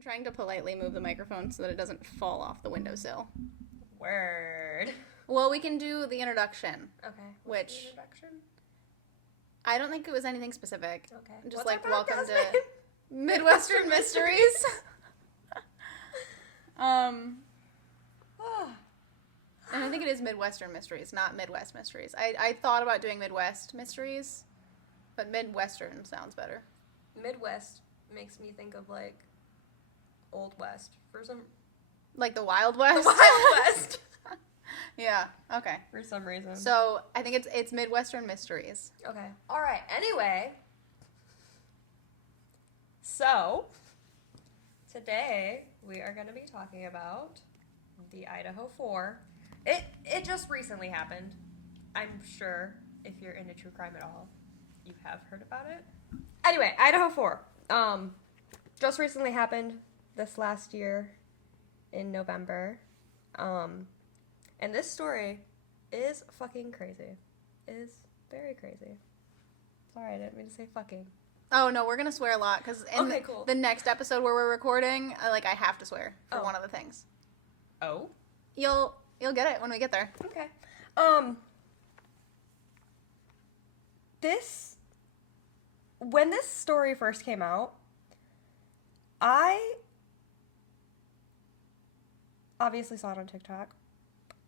I'm trying to politely move the microphone so that it doesn't fall off the windowsill. Word. Well, we can do the introduction. Okay. Which the introduction? I don't think it was anything specific. Okay. Just What's our welcome podcast to name? Midwestern Mysteries. And I think it is Midwestern Mysteries, not Midwest Mysteries. I thought about doing Midwest Mysteries, but Midwestern sounds better. Midwest makes me think of, like, Old West for some... Like the Wild West? The Wild West! Yeah, okay. For some reason. So, I think it's Midwestern Mysteries. Okay. Alright, anyway. So, today we are going to be talking about the Idaho 4. It just recently happened. I'm sure if you're into true crime at all, you have heard about it. Anyway, Idaho 4. Just recently happened this last year in November. And this story is fucking crazy. It is very crazy. Sorry, I didn't mean to say fucking. Oh, no, we're going to swear a lot, because in cool. the next episode where we're recording, I have to swear for one of the things. Oh? You'll get it when we get there. Okay. When this story first came out, I obviously saw it on TikTok.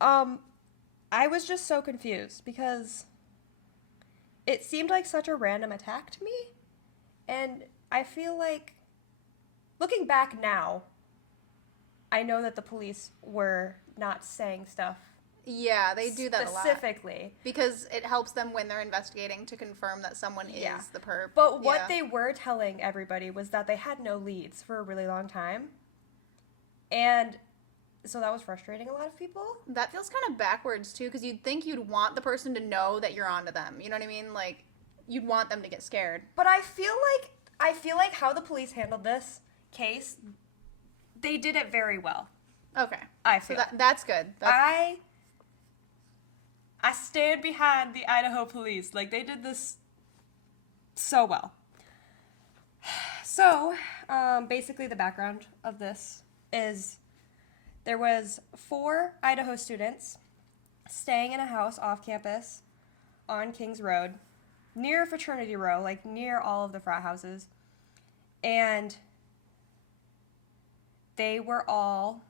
I was just so confused because it seemed like such a random attack to me. And I feel like, looking back now, I know that the police were not saying stuff. Yeah, they do that a lot. Specifically. Because it helps them when they're investigating to confirm that someone is the perp. But what they were telling everybody was that they had no leads for a really long time. And so that was frustrating a lot of people. That feels kind of backwards, too, because you'd think you'd want the person to know that you're onto them. You know what I mean? Like, you'd want them to get scared. But I feel like how the police handled this case, they did it very well. Okay. I feel. So that's good. I stand behind the Idaho police. Like, they did this so well. So, basically the background of this is there was 4 Idaho students staying in a house off campus on Kings Road, near Fraternity Row, like near all of the frat houses. And they were all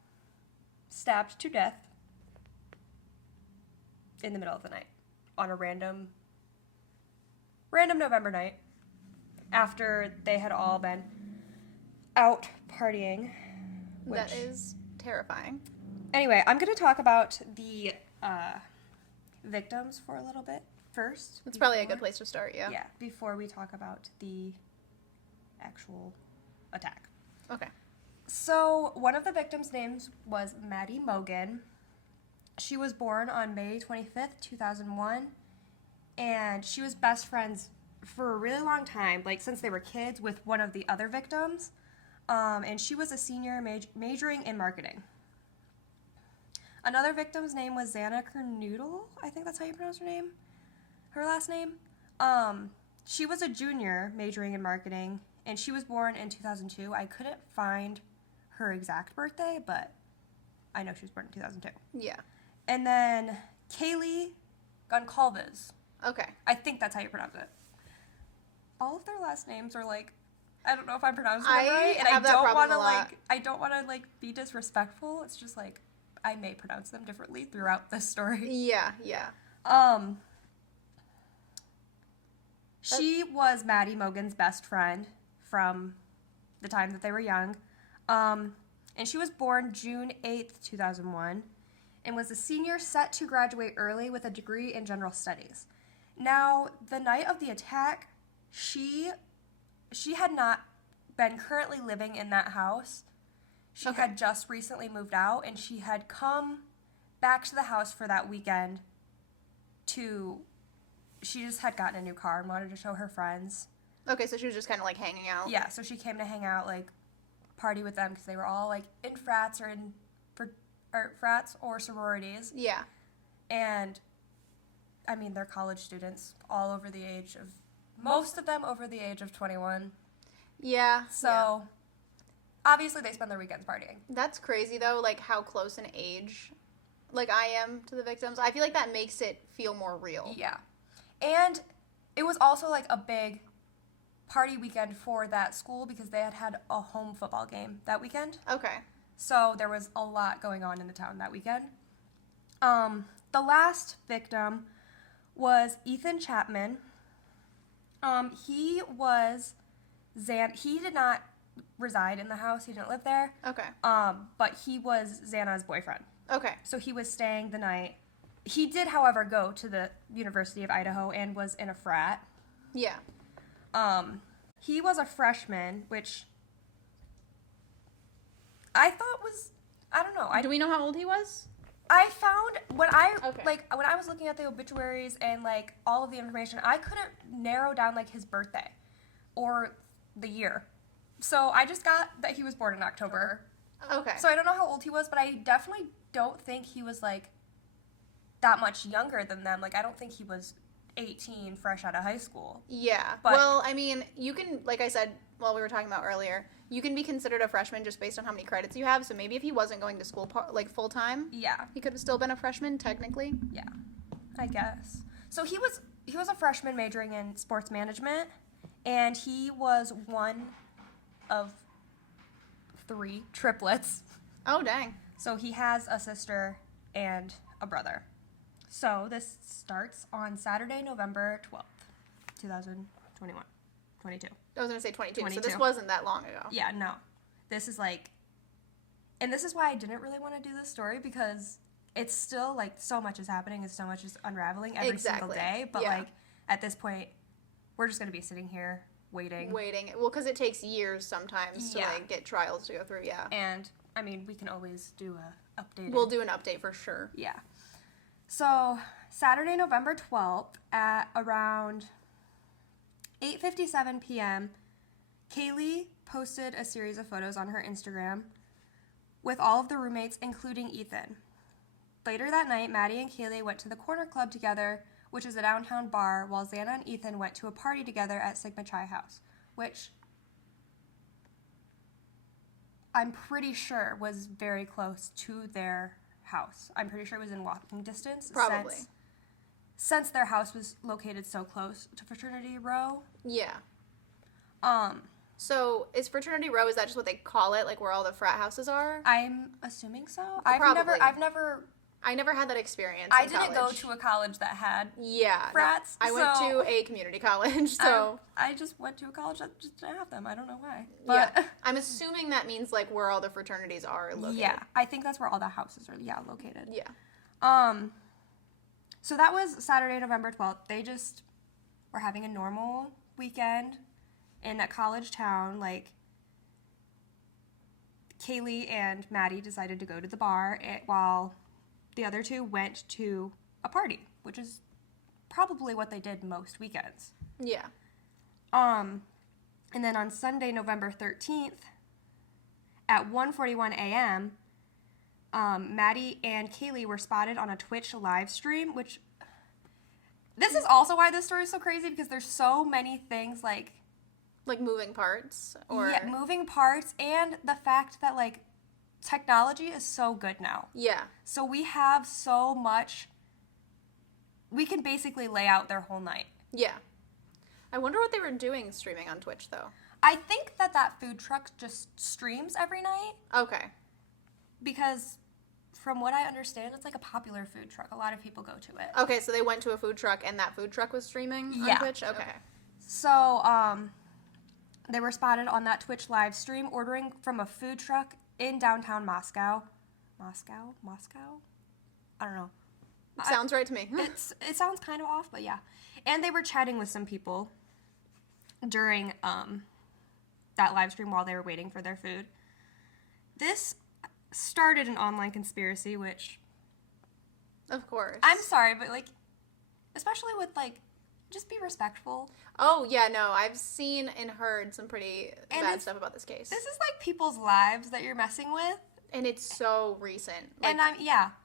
stabbed to death in the middle of the night on a random November night after they had all been out partying. That is terrifying. Anyway, I'm going to talk about the victims for a little bit first. That's probably a good place to start, yeah. Yeah, before we talk about the actual attack. Okay. So, one of the victims' names was Madison Mogen. She was born on May 25th, 2001, and she was best friends for a really long time, like since they were kids, with one of the other victims, and she was a senior majoring in marketing. Another victim's name was Xana Kernodle, I think that's how you pronounce her last name. She was a junior majoring in marketing, and she was born in 2002. I couldn't find her exact birthday, but I know she was born in 2002. Yeah. And then Kaylee Goncalves. Okay. I think that's how you pronounce it. All of their last names are like, I don't know if I'm pronouncing it right, and I don't want to be disrespectful. It's just like I may pronounce them differently throughout this story. Yeah, yeah. She was Madison Mogen's best friend from the time that they were young. And she was born June 8th, 2001, and was a senior set to graduate early with a degree in general studies. Now, the night of the attack, she had not been currently living in that house. She had just recently moved out, and she had come back to the house for that weekend she just had gotten a new car and wanted to show her friends. Okay, so she was just kind of like hanging out. Yeah, so she came to hang out, like, party with them because they were all like in frats or frats or sororities. Yeah. And I mean, they're college students, all over the age of most of them over the age of 21. Yeah. So obviously they spend their weekends partying. That's crazy, though, like, how close in age, like, I am to the victims. I feel like that makes it feel more real. Yeah. And it was also, like, a big party weekend for that school because they had a home football game that weekend. Okay. So there was a lot going on in the town that weekend. The last victim was Ethan Chapin. He did not reside in the house. He didn't live there. Okay. But he was Xana's boyfriend. Okay. So he was staying the night. He did, however, go to the University of Idaho and was in a frat. Yeah. He was a freshman, which I thought was, I don't know. Do we know how old he was? I found when I was looking at the obituaries and like all of the information, I couldn't narrow down like his birthday or the year. So I just got that he was born in October. Okay. So I don't know how old he was, but I definitely don't think he was like that much younger than them. Like I don't think he was 18 fresh out of high school. Yeah. But, well, I mean, you can, like I said while we were talking about earlier, you can be considered a freshman just based on how many credits you have. So maybe if he wasn't going to school like full time, yeah, he could have still been a freshman technically. Yeah, I guess. So he was a freshman majoring in sports management, and he was one of 3 triplets. Oh, dang. So he has a sister and a brother. So this starts on Saturday, November 12th, 2021. 22. I was going to say 22, 22. so this wasn't that long ago. Yeah, no. This is like, and this is why I didn't really want to do this story because it's still like so much is happening and so much is unraveling every single day. But like at this point, we're just going to be sitting here waiting. Well, because it takes years sometimes to like get trials to go through, yeah. And I mean, we can always do a update. We'll do an update for sure. Yeah. So Saturday, November 12th at around 8:57 p.m., Kaylee posted a series of photos on her Instagram with all of the roommates, including Ethan. Later that night, Maddie and Kaylee went to the Corner Club together, which is a downtown bar, while Xana and Ethan went to a party together at Sigma Chi House, which I'm pretty sure was very close to their house. I'm pretty sure it was in walking distance. Probably. Since their house was located so close to Fraternity Row. Yeah. So is Fraternity Row, is that just what they call it, like where all the frat houses are? I'm assuming so. Probably. I never had that experience. I didn't go to a college that had frats. No, I went to a community college, so I just went to a college that just didn't have them. I don't know why. But yeah. I'm assuming that means like where all the fraternities are located. Yeah, I think that's where all the houses are located. Yeah. So that was Saturday, November 12th. They just were having a normal weekend in a college town. Like, Kaylee and Maddie decided to go to the bar while the other 2 went to a party, which is probably what they did most weekends. Yeah. And then on Sunday, November 13th, at 1:41 a.m., Maddie and Kaylee were spotted on a Twitch live stream, which this is also why this story is so crazy because there's so many things like moving parts moving parts, and the fact that like technology is so good now. Yeah. So we have so much. We can basically lay out their whole night. Yeah. I wonder what they were doing streaming on Twitch though. I think that food truck just streams every night. Okay. Because from what I understand, it's like a popular food truck. A lot of people go to it. Okay, so they went to a food truck and that food truck was streaming on Twitch? Okay. So, they were spotted on that Twitch live stream ordering from a food truck in downtown Moscow. Moscow? I don't know. Sounds right to me. It sounds kind of off, but yeah. And they were chatting with some people during that live stream while they were waiting for their food. This started an online conspiracy, which... Of course. I'm sorry, but, like, especially with, like, just be respectful. Oh, yeah, no, I've seen and heard some pretty bad stuff about this case. This is, like, people's lives that you're messing with. And it's so recent. Like, and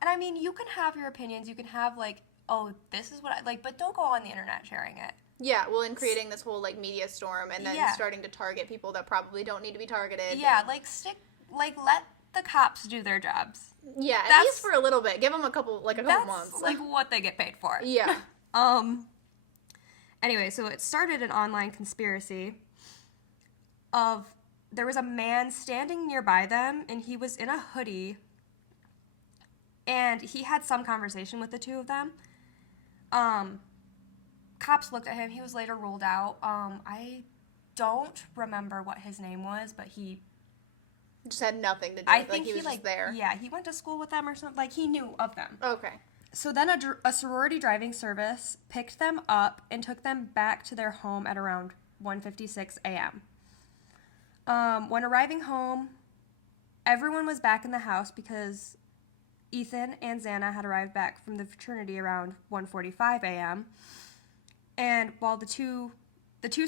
I mean, you can have your opinions. You can have, like, oh, this is what I... Like, but don't go on the internet sharing it. Yeah, well, in creating this whole, like, media storm and then Yeah. starting to target people that probably don't need to be targeted. Yeah, like, let the cops do their jobs. Yeah, at That's- least for a little bit. Give them a couple That's, months. like, what they get paid for. Yeah. Anyway, so it started an online conspiracy of there was a man standing nearby them, and he was in a hoodie, and he had some conversation with the two of them. Cops looked at him. He was later ruled out. I don't remember what his name was, but he... Just had nothing to do I with it. think Like, he was just there. Yeah, he went to school with them or something. Like, he knew of them. Okay. So then a sorority driving service picked them up and took them back to their home at around 1:56 a.m. When arriving home, everyone was back in the house because Ethan and Xana had arrived back from the fraternity around 1:45 a.m. And while the two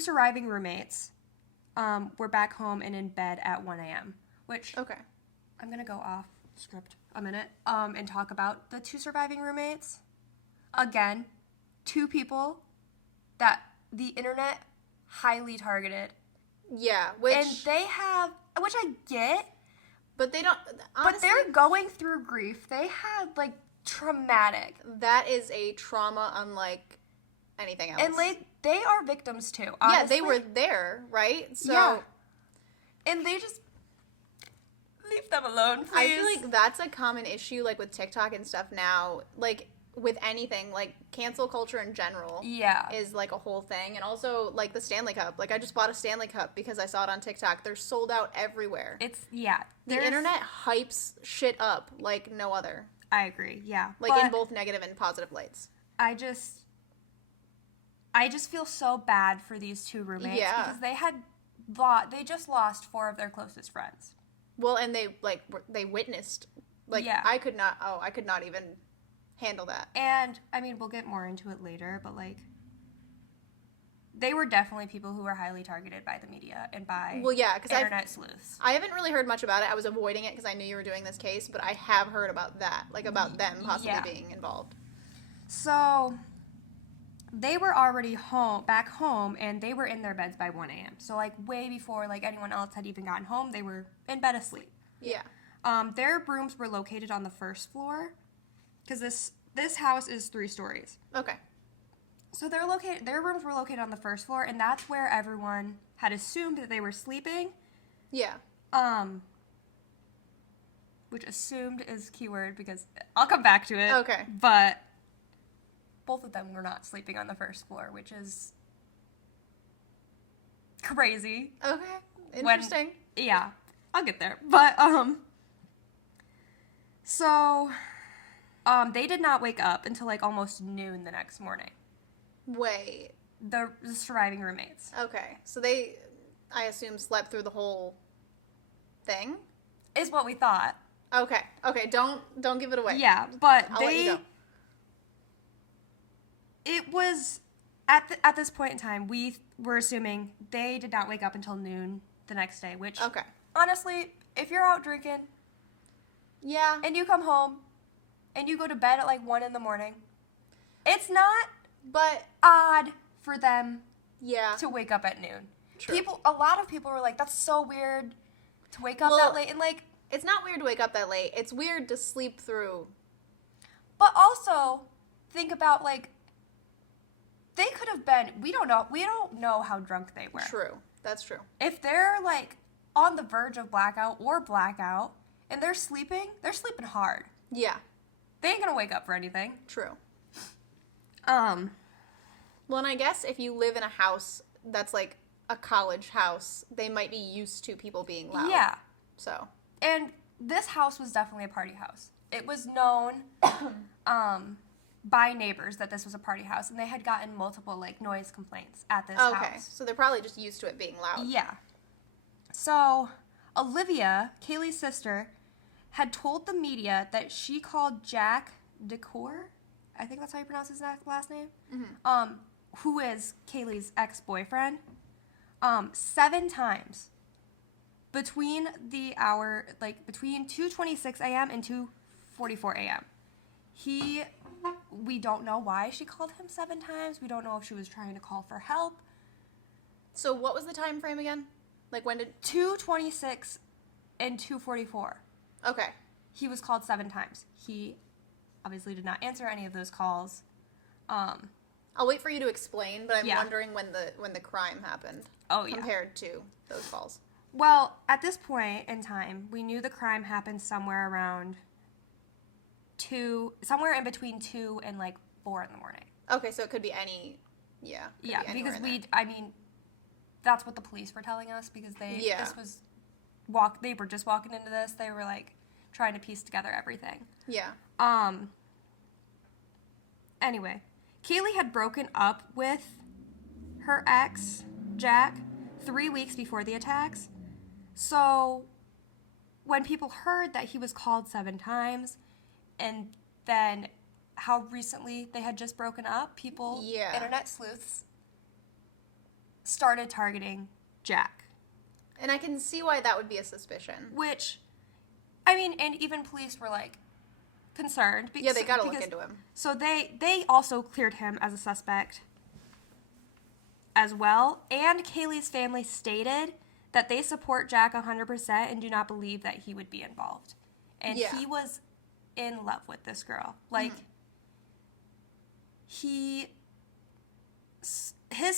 surviving roommates were back home and in bed at 1 a.m., which Okay. I'm going to go off script a minute and talk about the two surviving roommates. Again, two people that the internet highly targeted. Yeah, And they have, which I get, But they don't... but they're going through grief. They had, like, traumatic. That is a trauma unlike anything else. And, like, they are victims, too. Yeah, Honestly. they were there, right? So... Yeah. And they just... Leave them alone, please. I feel like that's a common issue, like, with TikTok and stuff now. Like, with anything, like, cancel culture in general Yeah. is, like, a whole thing. And also, like, the Stanley Cup. Like, I just bought a Stanley Cup because I saw it on TikTok. They're sold out everywhere. Yeah. The internet hypes shit up like no other. I agree, yeah. Like, But in both negative and positive lights. I just feel so bad for these two roommates Yeah. because they just lost 4 of their closest friends. Well, and they witnessed. Like, Yeah. I could not even handle that. And, I mean, we'll get more into it later, but, like, they were definitely people who were highly targeted by the media and by Well, yeah, because internet sleuths. I haven't really heard much about it. I was avoiding it because I knew you were doing this case, but I have heard about that. Like, about them possibly Yeah. being involved. So, they were already back home, and they were in their beds by 1 a.m. So, like, way before, like, anyone else had even gotten home, they were in bed asleep. Yeah. Their rooms were located on the first floor, because this house is 3 stories. Okay. So their rooms were located on the first floor, and that's where everyone had assumed that they were sleeping. Yeah. Which assumed is keyword because I'll come back to it. Okay. But both of them were not sleeping on the first floor, which is crazy. Okay. Interesting. Yeah, I'll get there. But so they did not wake up until like almost noon the next morning. Wait. The surviving roommates. Okay. So they, I assume, slept through the whole thing? Is what we thought. Okay. Okay. Don't give it away. Yeah, but I'll let you go. It was at this point in time we were assuming they did not wake up until noon the next day, which Okay. honestly, if you're out drinking Yeah. and you come home and you go to bed at like 1 in the morning, it's not But odd for them yeah. to wake up at noon. True. A lot of people were like, that's so weird to wake up Well, that late, and like, It's not weird to wake up that late. It's weird to sleep through. but also think about like, they could have been, we don't know how drunk they were. True. That's true. If they're like on the verge of blackout or blackout and they're sleeping hard. Yeah. They ain't gonna wake up for anything. True. Well, and I guess if you live in a house that's like a college house, they might be used to people being loud. Yeah. So. And this house was definitely a party house. It was known by neighbors that this was a party house, and they had gotten multiple like noise complaints at this Okay. house. So they're probably just used to it being loud. Yeah. So Olivia, Kaylee's sister, had told the media that she called Jack Decor, I think that's how you pronounce his last name, who is Kaylee's ex-boyfriend, 7 times between the hour, like between 2:26 a.m. and 2:44 a.m. He We don't know why she called him 7 times. We don't know if she was trying to call for help. So what was the time frame again? Like when did... 2:26 and 2:44. Okay. He was called 7 times. He obviously did not answer any of those calls. I'll wait for you to explain, but I'm Yeah. wondering when the crime happened. Oh, yeah. Compared to those calls. Well, at this point in time, we knew the crime happened somewhere around somewhere in between 2 and like 4 in the morning. Okay, so it could be any, yeah. Yeah, because that's what the police were telling us, because they were just walking into this. They were like trying to piece together everything. Yeah. Anyway, Kaylee had broken up with her ex, Jack, 3 weeks before the attacks. So when people heard that he was called 7 times, and then how recently they had just broken up, internet sleuths, started targeting Jack. And I can see why that would be a suspicion. Which, I mean, and even police were like concerned. Yeah, they gotta look into him. So they also cleared him as a suspect as well. And Kaylee's family stated that they support Jack 100% and do not believe that he would be involved. And he was in love with this girl. Like, his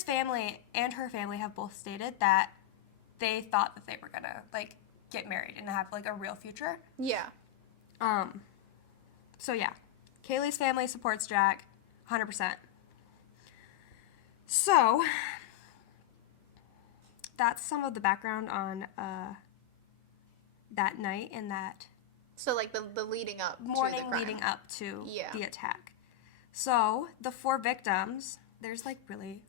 family and her family have both stated that they thought that they were gonna, like, get married and have, like, a real future. Yeah. So, yeah. Kaylee's family supports Jack 100%. So, that's some of the background on that night and that... So, like, the leading up morning to the crime. Leading up to the attack. So, the 4 victims, there's, like, really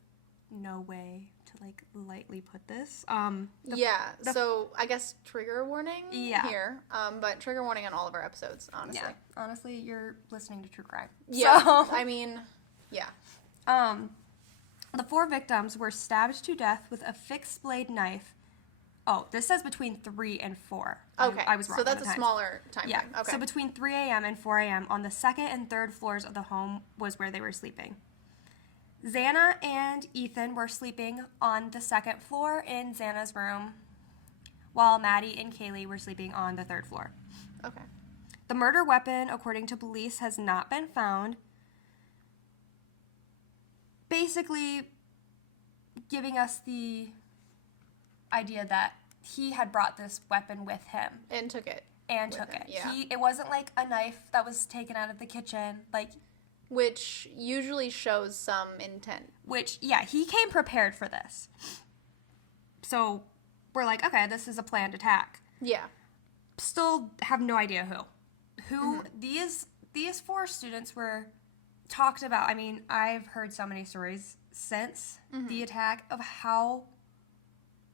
no way to, like, lightly put this. So I guess trigger warning here. But trigger warning on all of our episodes, honestly. Yeah, honestly, you're listening to true crime. Yeah, so, I mean, yeah. The 4 victims were stabbed to death with a fixed blade knife. Oh, this says between 3 and 4. Okay, I was wrong. So that's a smaller time frame. Okay. So between 3 a.m. and 4 a.m. on the 2nd and 3rd floors of the home was where they were sleeping. Xana and Ethan were sleeping on the 2nd floor in Xana's room, while Maddie and Kaylee were sleeping on the 3rd floor. Okay. The murder weapon, according to police, has not been found. Basically giving us the idea that he had brought this weapon with him. And took it. Yeah. It wasn't like a knife that was taken out of the kitchen. Which usually shows some intent. He came prepared for this. So we're like, okay, this is a planned attack. Yeah. Still have no idea who. These 4 students were talked about. I mean, I've heard so many stories since the attack of how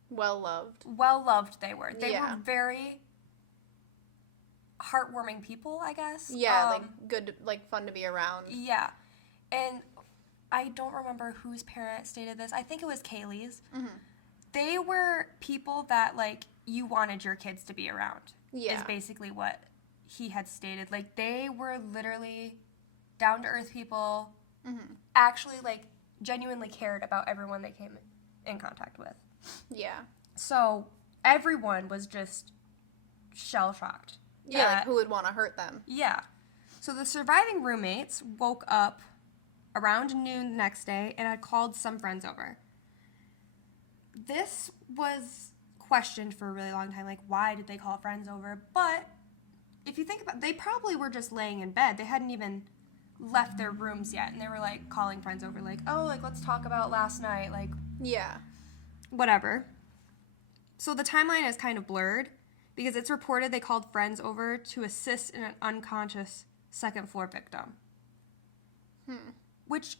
well loved they were. They were very heartwarming people, I guess. Yeah, good, fun to be around. Yeah. And I don't remember whose parent stated this. I think it was Kaylee's. Mm-hmm. They were people that, you wanted your kids to be around. Yeah. Is basically what he had stated. They were literally down-to-earth people, actually, genuinely cared about everyone they came in contact with. Yeah. So, everyone was just shell-shocked. Yeah, who would want to hurt them? Yeah. So, the surviving roommates woke up around noon the next day and had called some friends over. This was questioned for a really long time, why did they call friends over? But, if you think about it, they probably were just laying in bed. They hadn't even left their rooms yet, and they were, calling friends over, let's talk about last night, Yeah. Whatever. So the timeline is kind of blurred, because it's reported they called friends over to assist in an unconscious 2nd floor victim. Which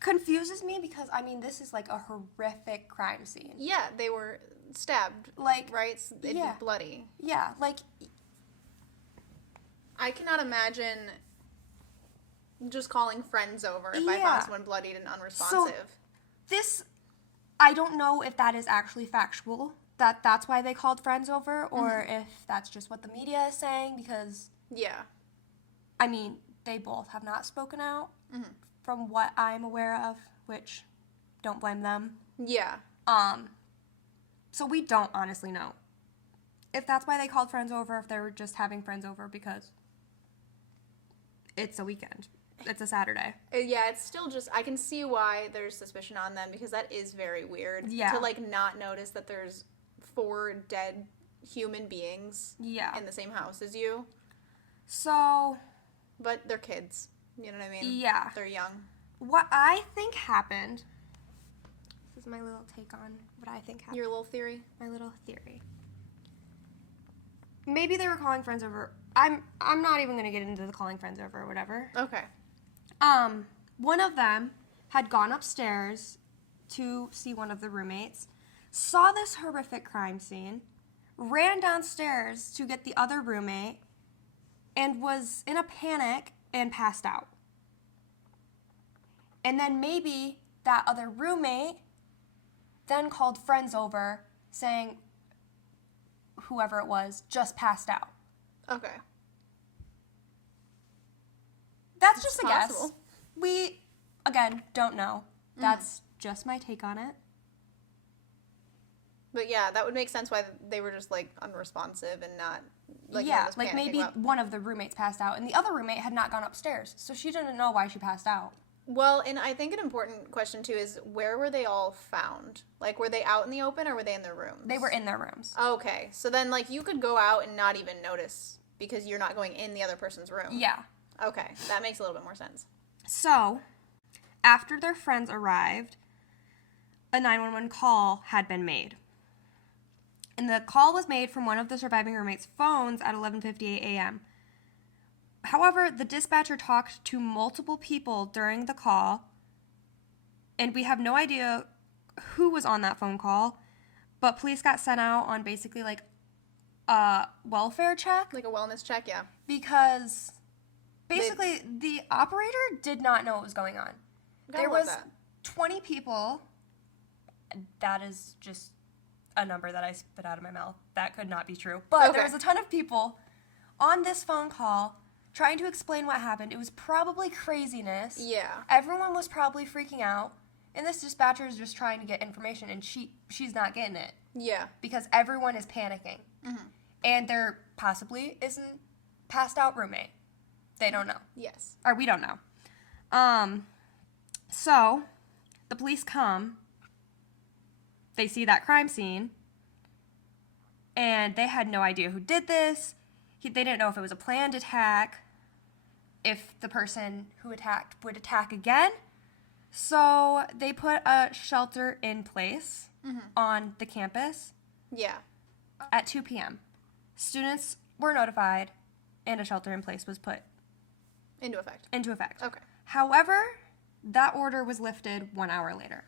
confuses me, because, this is, a horrific crime scene. Yeah, they were stabbed, right? It'd be bloody. Yeah, I cannot imagine just calling friends over if I found someone bloodied and unresponsive. So, this, I don't know if that is actually factual, that's why they called friends over, or if that's just what the media is saying, because... Yeah. they both have not spoken out from what I'm aware of, which don't blame them. Yeah. So we don't honestly know if that's why they called friends over, if they were just having friends over because it's a weekend. It's a Saturday. Yeah, it's still just, I can see why there's suspicion on them because that is very weird. Yeah. To, like, not notice that there's 4 dead human beings in the same house as you. So. But they're kids. You know what I mean? Yeah. They're young. What I think happened. This is my little take on what I think happened. Your little theory? My little theory. Maybe they were calling friends over. I'm not even going to get into the calling friends over or whatever. Okay. One of them had gone upstairs to see one of the roommates, saw this horrific crime scene, ran downstairs to get the other roommate, and was in a panic and passed out. And then maybe that other roommate then called friends over saying whoever it was just passed out. Okay. That's just a guess. We, again, don't know. That's just my take on it. But yeah, that would make sense why they were just, like, unresponsive and not, like, yeah, like maybe one of the roommates passed out and the other roommate had not gone upstairs, so she didn't know why she passed out. Well, and I think an important question, too, is where were they all found? Like, were they out in the open or were they in their rooms? They were in their rooms. Okay, so then, like, you could go out and not even notice because you're not going in the other person's room. Yeah. Okay, that makes a little bit more sense. So, after their friends arrived, a 911 call had been made. And the call was made from one of the surviving roommates' phones at 11:58 a.m. However, the dispatcher talked to multiple people during the call, and we have no idea who was on that phone call, but police got sent out on basically like a welfare check. Like a wellness check, yeah. Because basically the operator did not know what was going on. There was 20 people. That is just a number that I spit out of my mouth. That could not be true. But there was a ton of people on this phone call trying to explain what happened. It was probably craziness. Yeah. Everyone was probably freaking out. And this dispatcher is just trying to get information, and she's not getting it. Yeah. Because everyone is panicking. Mm-hmm. And there possibly isn't passed out roommate. They don't know. Yes. Or we don't know. So, the police come. They see that crime scene. And they had no idea who did this. They didn't know if it was a planned attack. If the person who attacked would attack again. So, they put a shelter in place on the campus. Yeah. At 2 p.m. Students were notified, and a shelter in place was put into effect. Okay. However, that order was lifted 1 hour later.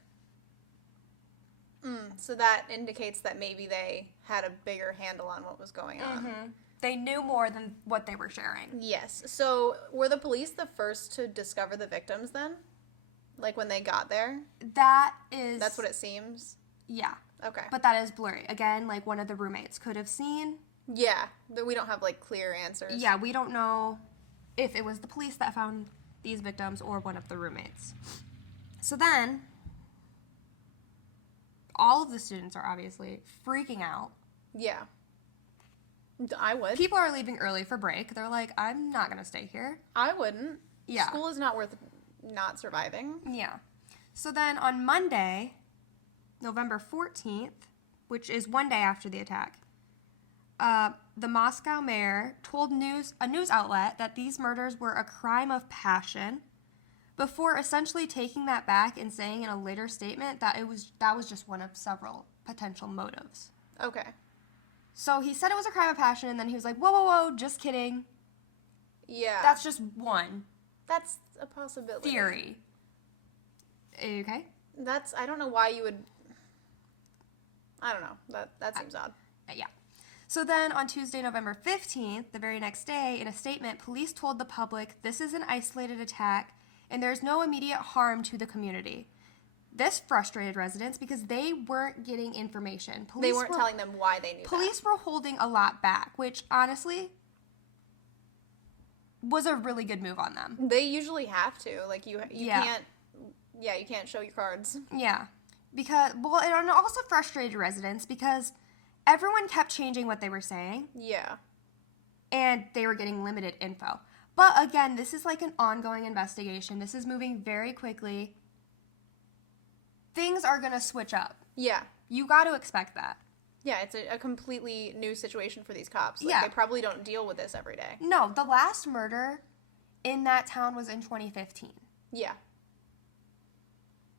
So that indicates that maybe they had a bigger handle on what was going on. Mm-hmm. They knew more than what they were sharing. Yes. So were the police the first to discover the victims then? Like when they got there? That's what it seems? Yeah. Okay. But that is blurry. Again, like one of the roommates could have seen. Yeah. We don't have like clear answers. Yeah, we don't know if it was the police that found these victims or one of the roommates. So then, all of the students are obviously freaking out. Yeah. I would. People are leaving early for break. They're like, I'm not going to stay here. I wouldn't. Yeah. School is not worth not surviving. Yeah. So then on Monday, November 14th, which is one day after the attack, the Moscow mayor told a news outlet that these murders were a crime of passion before essentially taking that back and saying in a later statement that that was just one of several potential motives. Okay. So he said it was a crime of passion, and then he was like, whoa, just kidding. Yeah. That's just one. That's a possibility. Theory. Are you okay? I don't know why you would, I don't know. That seems odd. Yeah. So then on Tuesday, November 15th, the very next day, in a statement, police told the public this is an isolated attack and there's no immediate harm to the community. This frustrated residents because they weren't getting information. They weren't telling them why they knew Police were holding a lot back, which honestly, was a really good move on them. They usually have to. Like, you can't... Yeah, you can't show your cards. Yeah. Because, well, it also frustrated residents because everyone kept changing what they were saying. Yeah. And they were getting limited info. But again, this is like an ongoing investigation. This is moving very quickly. Things are going to switch up. Yeah. You got to expect that. Yeah, it's a completely new situation for these cops. Like, yeah. They probably don't deal with this every day. No, the last murder in that town was in 2015. Yeah.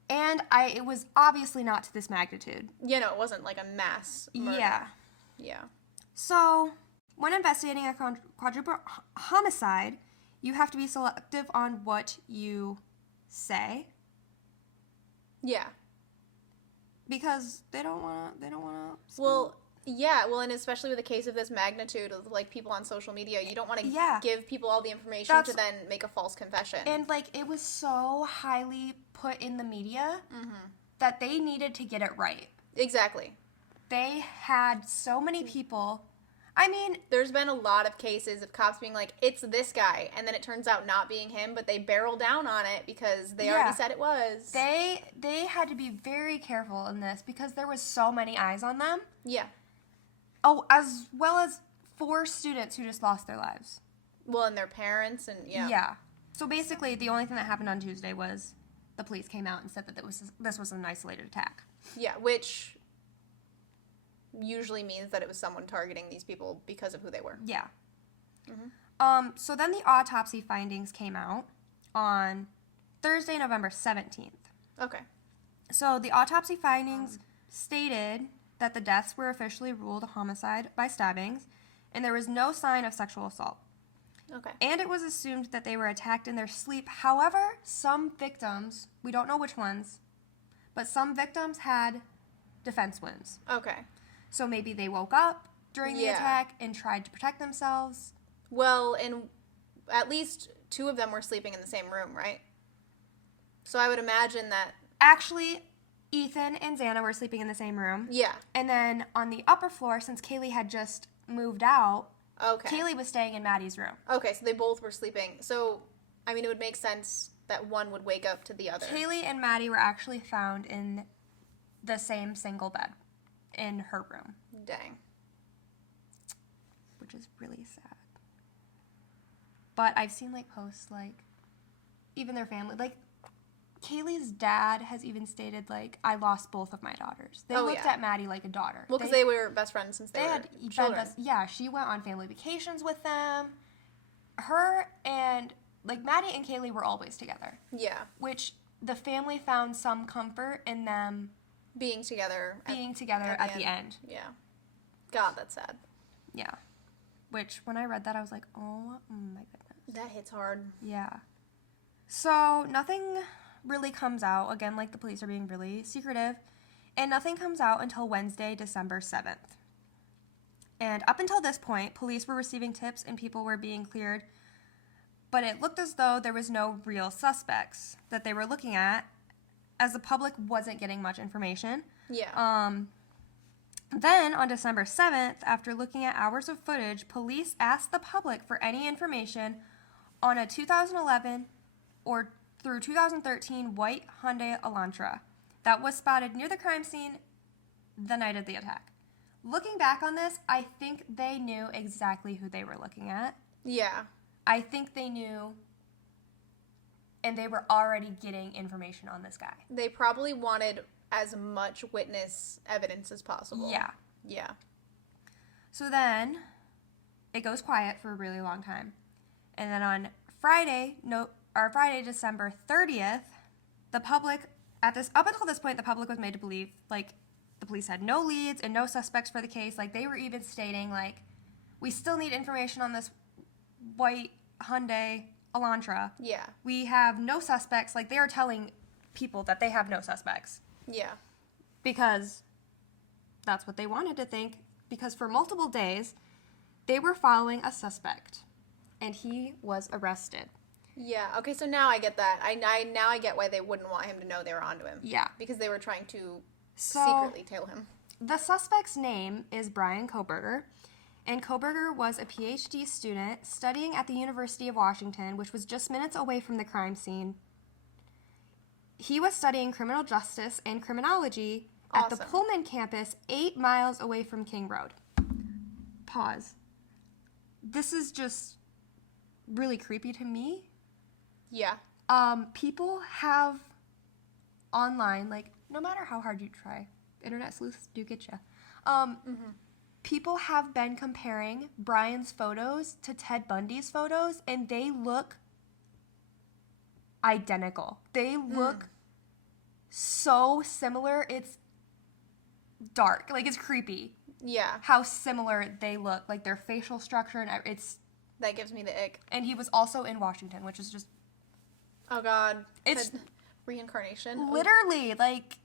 And it was obviously not to this magnitude. Yeah, no, it wasn't like a mass murder. Yeah. Yeah. So, when investigating a quadruple homicide, you have to be selective on what you say. Yeah. Because they don't want to. Well, yeah. Well, and especially with a case of this magnitude of like people on social media, you don't want to give people all the information to then make a false confession. And like it was so highly put in the media that they needed to get it right. Exactly. They had so many people. I mean, there's been a lot of cases of cops being like, it's this guy, and then it turns out not being him, but they barrel down on it because they already said it was. They had to be very careful in this because there was so many eyes on them. Yeah. Oh, as well as 4 students who just lost their lives. Well, and their parents, and Yeah. So basically, the only thing that happened on Tuesday was the police came out and said that this was an isolated attack. Yeah, which usually means that it was someone targeting these people because of who they were. Yeah. Mm-hmm. So then the autopsy findings came out on Thursday, November 17th. Okay. So the autopsy findings stated that the deaths were officially ruled a homicide by stabbings, and there was no sign of sexual assault. Okay. And it was assumed that they were attacked in their sleep. However, some victims, we don't know which ones, but some victims had defense wounds. Okay. So maybe they woke up during the attack and tried to protect themselves. Well, and at least 2 of them were sleeping in the same room, right? So I would imagine that... Actually, Ethan and Xana were sleeping in the same room. Yeah. And then on the upper floor, since Kaylee had just moved out, Kaylee was staying in Maddie's room. Okay, so they both were sleeping. So, I mean, it would make sense that one would wake up to the other. Kaylee and Maddie were actually found in the same single bed in her room. Dang. Which is really sad. But I've seen, like, posts, like, even their family, like, Kaylee's dad has even stated, like, I lost both of my daughters. They looked at Maddie like a daughter. Well, because they were best friends since they were had children. She went on family vacations with them. Her and, like, Maddie and Kaylee were always together. Yeah. Which the family found some comfort in them being together at the end. Yeah. God, that's sad. Yeah. Which, when I read that, I was like, oh my goodness. That hits hard. Yeah. So, nothing really comes out. Again, like, the police are being really secretive. And nothing comes out until Wednesday, December 7th. And up until this point, police were receiving tips and people were being cleared. But it looked as though there was no real suspects that they were looking at, as the public wasn't getting much information. Yeah. Then, on December 7th, after looking at hours of footage, police asked the public for any information on a 2011 or through 2013 white Hyundai Elantra that was spotted near the crime scene the night of the attack. Looking back on this, I think they knew exactly who they were looking at. Yeah. I think they knew, and they were already getting information on this guy. They probably wanted as much witness evidence as possible. Yeah. Yeah. So then, it goes quiet for a really long time. And then on Friday, December 30th, the public, up until this point, the public was made to believe, like, the police had no leads and no suspects for the case. Like, they were even stating, like, we still need information on this white Hyundai Elantra. Yeah. We have no suspects. Like, they are telling people that they have no suspects. Yeah. Because that's what they wanted to think. Because for multiple days, they were following a suspect. And he was arrested. Yeah. Okay, so now I get that. Now I get why they wouldn't want him to know they were onto him. Yeah. Because they were trying to secretly tail him. The suspect's name is Brian Koberger. And Koberger was a PhD student studying at the University of Washington, which was just minutes away from the crime scene. He was studying criminal justice and criminology at the Pullman campus 8 miles away from King Road. Pause. This is just really creepy to me. Yeah. People have online, like, no matter how hard you try, internet sleuths do get you. People have been comparing Brian's photos to Ted Bundy's photos, and they look identical. They look so similar. It's dark. Like, it's creepy. Yeah. How similar they look. Like, their facial structure, and it's... That gives me the ick. And he was also in Washington, which is just... Oh, God. It's... Reincarnation. Literally, like...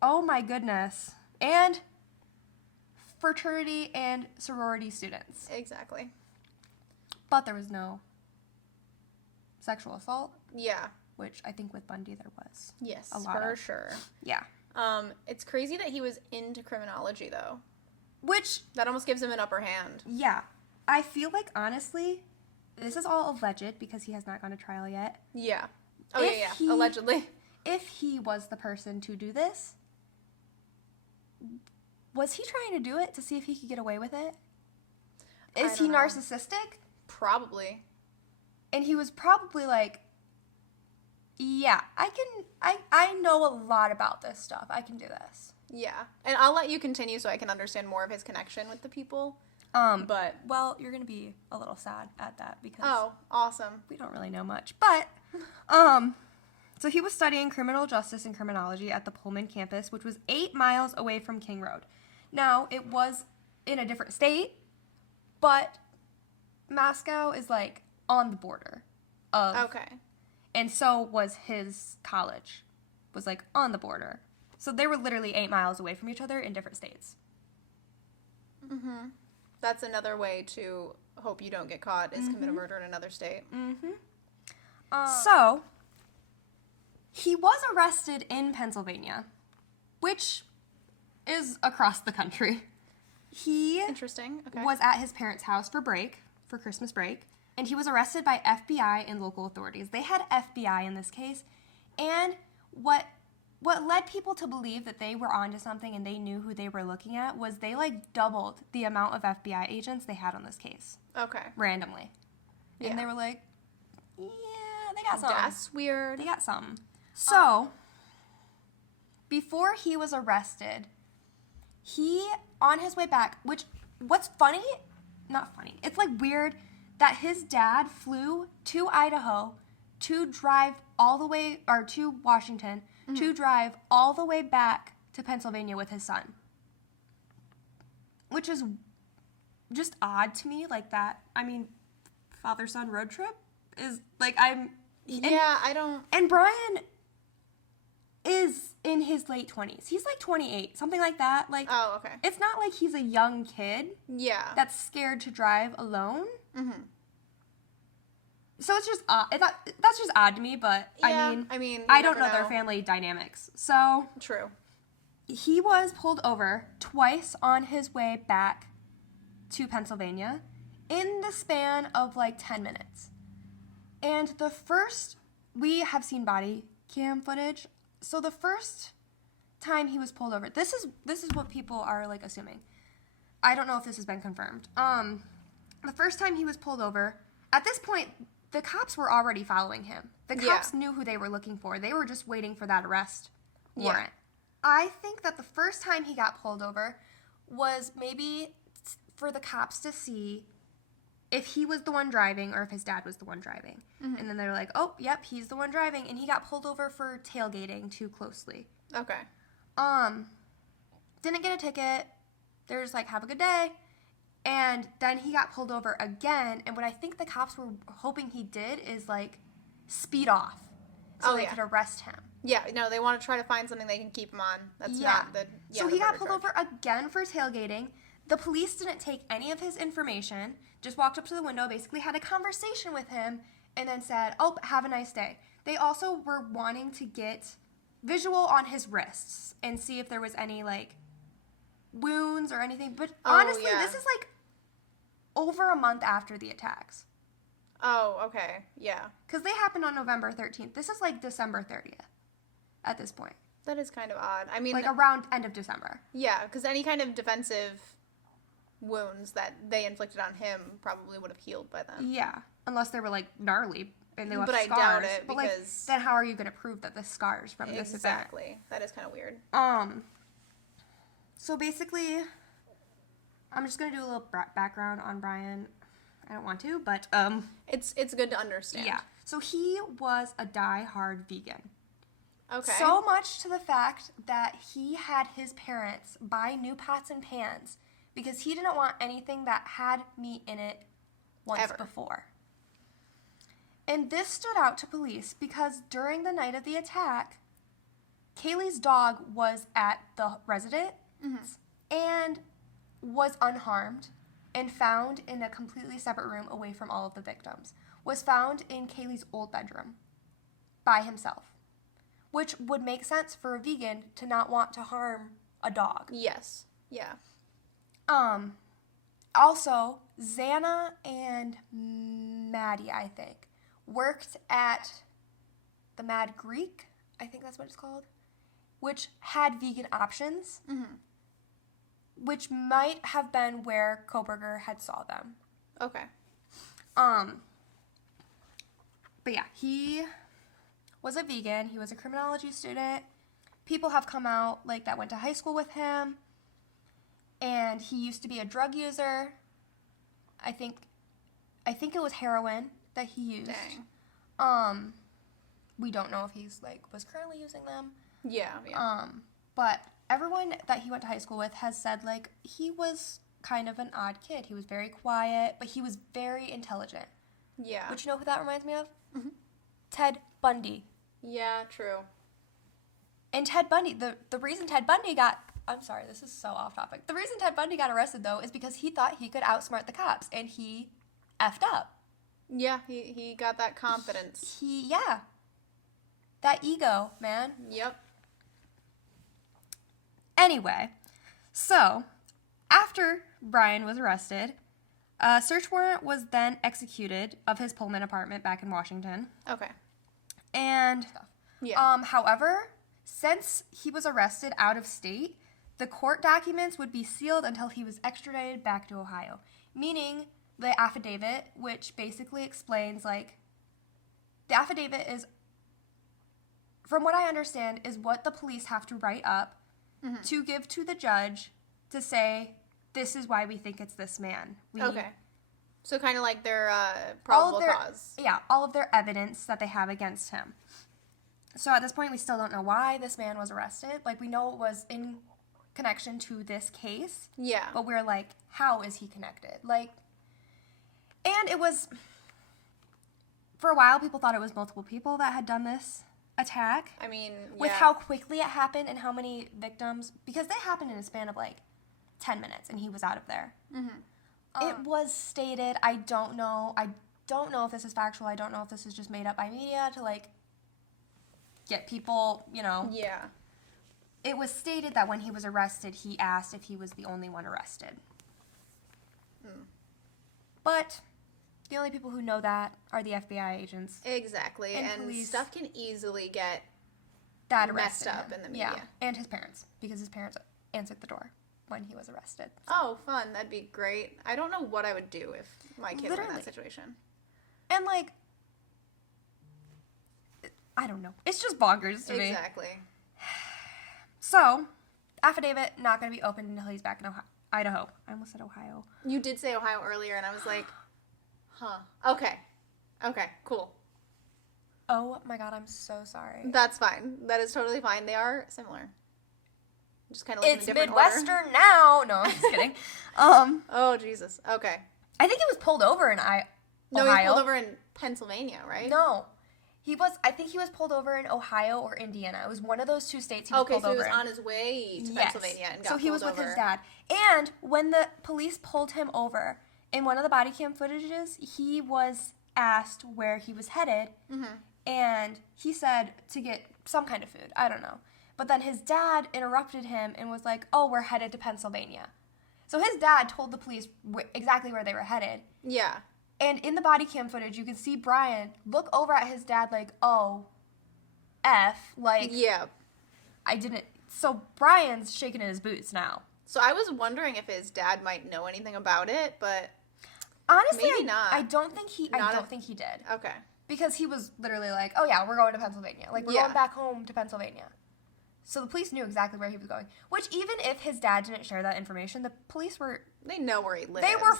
Oh, my goodness. And... fraternity and sorority students. Exactly. But there was no sexual assault. Yeah. Which I think with Bundy there was. Yes, a lot for of. sure. Yeah. It's crazy that he was into criminology, though. Which... That almost gives him an upper hand. Yeah. I feel like, honestly, this is all alleged because he has not gone to trial yet. Yeah. Oh, yeah. Allegedly. If he was the person to do this... Was he trying to do it to see if he could get away with it? Is he narcissistic? Probably. And he was probably like, yeah, I know a lot about this stuff. I can do this. Yeah. And I'll let you continue so I can understand more of his connection with the people. But... Well, you're going to be a little sad at that because... Oh, awesome. We don't really know much. But, so he was studying criminal justice and criminology at the Pullman campus, which was 8 miles away from King Road. Now, it was in a different state, but Moscow is, like, on the border of... Okay. And so was his college, was, like, on the border. So they were literally 8 miles away from each other in different states. Mm-hmm. That's another way to hope you don't get caught is commit a murder in another state. Mm-hmm. So, he was arrested in Pennsylvania, which... is across the country. He Interesting. Okay. was at his parents' house for Christmas break, and he was arrested by FBI and local authorities. They had FBI in this case, and what led people to believe that they were onto something and they knew who they were looking at was they, like, doubled the amount of FBI agents they had on this case. Okay. Randomly. Yeah. And they were like, yeah, they got something. That's weird. They got something. So, before he was arrested... He, on his way back, what's funny, not funny, it's, like, weird that his dad flew to Idaho to drive all the way, or to Washington, to drive all the way back to Pennsylvania with his son. Which is just odd to me, like that, I mean, father-son road trip is, like, I don't... And Brian... is in his late 20s. He's like 28, something like that. Like, oh, okay. It's not like he's a young kid. Yeah. That's scared to drive alone. Mm-hmm. So it's just odd. That's just odd to me, but yeah, I mean, I don't know their know. family dynamics. So True. He was pulled over twice on his way back to Pennsylvania in the span of like 10 minutes. And the first, we have seen body cam footage. So the first time he was pulled over, this is what people are like assuming. I don't know if this has been confirmed. The first time he was pulled over, at this point, the cops were already following him. The cops knew who they were looking for. They were just waiting for that arrest warrant. I think that the first time he got pulled over was maybe for the cops to see if he was the one driving or if his dad was the one driving. Mm-hmm. And then they were like, oh, yep, he's the one driving. And he got pulled over for tailgating too closely. Okay. Didn't get a ticket. They're just like, have a good day. And then he got pulled over again. And what I think the cops were hoping he did is, like, speed off so they could arrest him. Yeah, no, they want to try to find something they can keep him on. That's not the... Yeah, so he got pulled over again for tailgating. The police didn't take any of his information, just walked up to the window, basically had a conversation with him, and then said, oh, have a nice day. They also were wanting to get visual on his wrists and see if there was any, like, wounds or anything. But honestly, this is, like, over a month after the attacks. Oh, okay. Yeah. Because they happened on November 13th. This is like December 30th at this point. That is kind of odd. I mean, like around end of December. Yeah, because any kind of defensive wounds that they inflicted on him probably would have healed by then. Yeah, unless they were like gnarly and they left scars. But I doubt it, but because... like, then how are you going to prove that the scars from this event? Exactly. That is kind of weird. So basically, I'm just going to do a little background on Brian. I don't want to, but it's good to understand. Yeah. So he was a die-hard vegan. Okay. So much to the fact that he had his parents buy new pots and pans because he didn't want anything that had meat in it once before. And this stood out to police because during the night of the attack, Kaylee's dog was at the residence and was unharmed and found in a completely separate room away from all of the victims. Was found in Kaylee's old bedroom by himself, which would make sense for a vegan to not want to harm a dog. Yes. Yeah. Also, Xana and Maddie, I think, worked at the Mad Greek, I think that's what it's called, which had vegan options, which might have been where Koberger had saw them. Okay. But yeah, he was a vegan. He was a criminology student. People have come out, like, that went to high school with him. And he used to be a drug user. I think it was heroin that he used. Dang. We don't know if he's, like, was currently using them. Yeah. But everyone that he went to high school with has said, like, he was kind of an odd kid. He was very quiet, but he was very intelligent. Yeah. But you know who that reminds me of? Ted Bundy. Yeah, true. And Ted Bundy, the reason Ted Bundy got... I'm sorry, this is so off topic. The reason Ted Bundy got arrested, though, is because he thought he could outsmart the cops, and he effed up. Yeah, he got that confidence. Yeah. That ego, man. Yep. Anyway, so, after Brian was arrested, a search warrant was then executed of his Pullman apartment back in Washington. Okay. And, however, since he was arrested out of state, the court documents would be sealed until he was extradited back to Ohio. Meaning, the affidavit, which basically explains, like, the affidavit is, from what I understand, is what the police have to write up to give to the judge to say, this is why we think it's this man. Okay. So kind of like their probable cause. Yeah, all of their evidence that they have against him. So at this point, we still don't know why this man was arrested. Like, we know it was in connection to this case. Yeah. But we're like, how is he connected? Like, and it was, for a while, people thought it was multiple people that had done this attack. I mean, with how quickly it happened and how many victims, because they happened in a span of like 10 minutes and he was out of there. It was stated, I don't know if this is factual, I don't know if this is just made up by media to like get people, you know. Yeah. It was stated that when he was arrested, he asked if he was the only one arrested. But the only people who know that are the FBI agents. Exactly. And police. Stuff can easily get that messed up in the media. Yeah, and his parents, because his parents answered the door when he was arrested. So. Oh, fun. That'd be great. I don't know what I would do if my kid were in that situation. And, like, I don't know. It's just bonkers to me. Exactly. So, affidavit not going to be opened until he's back in Idaho. I almost said Ohio. You did say Ohio earlier, and I was like, huh. Okay, cool. Oh, my God, I'm so sorry. That's fine. That is totally fine. They are similar. Just kind of like it's in a different Midwestern order. now. No, I'm just kidding. Oh, Jesus. Okay. I think he was pulled over in Ohio. No, he was pulled over in Pennsylvania, right? No. I think he was pulled over in Ohio or Indiana. It was one of those two states he was pulled over in. Okay, so he was on his way to Pennsylvania and got pulled over. So he was with his dad. And when the police pulled him over, in one of the body cam footages, he was asked where he was headed. And he said to get some kind of food. I don't know. But then his dad interrupted him and was like, oh, we're headed to Pennsylvania. So his dad told the police exactly where they were headed. Yeah. And in the body cam footage, you can see Brian look over at his dad like, oh, F. Like, Yeah. I didn't. So Brian's shaking in his boots now. So I was wondering if his dad might know anything about it, but Honestly, maybe not. I don't think he did. Okay. Because he was literally like, oh yeah, we're going to Pennsylvania. Like, we're going back home to Pennsylvania. So the police knew exactly where he was going. Which, even if his dad didn't share that information, the police were... They know where he lives. They were,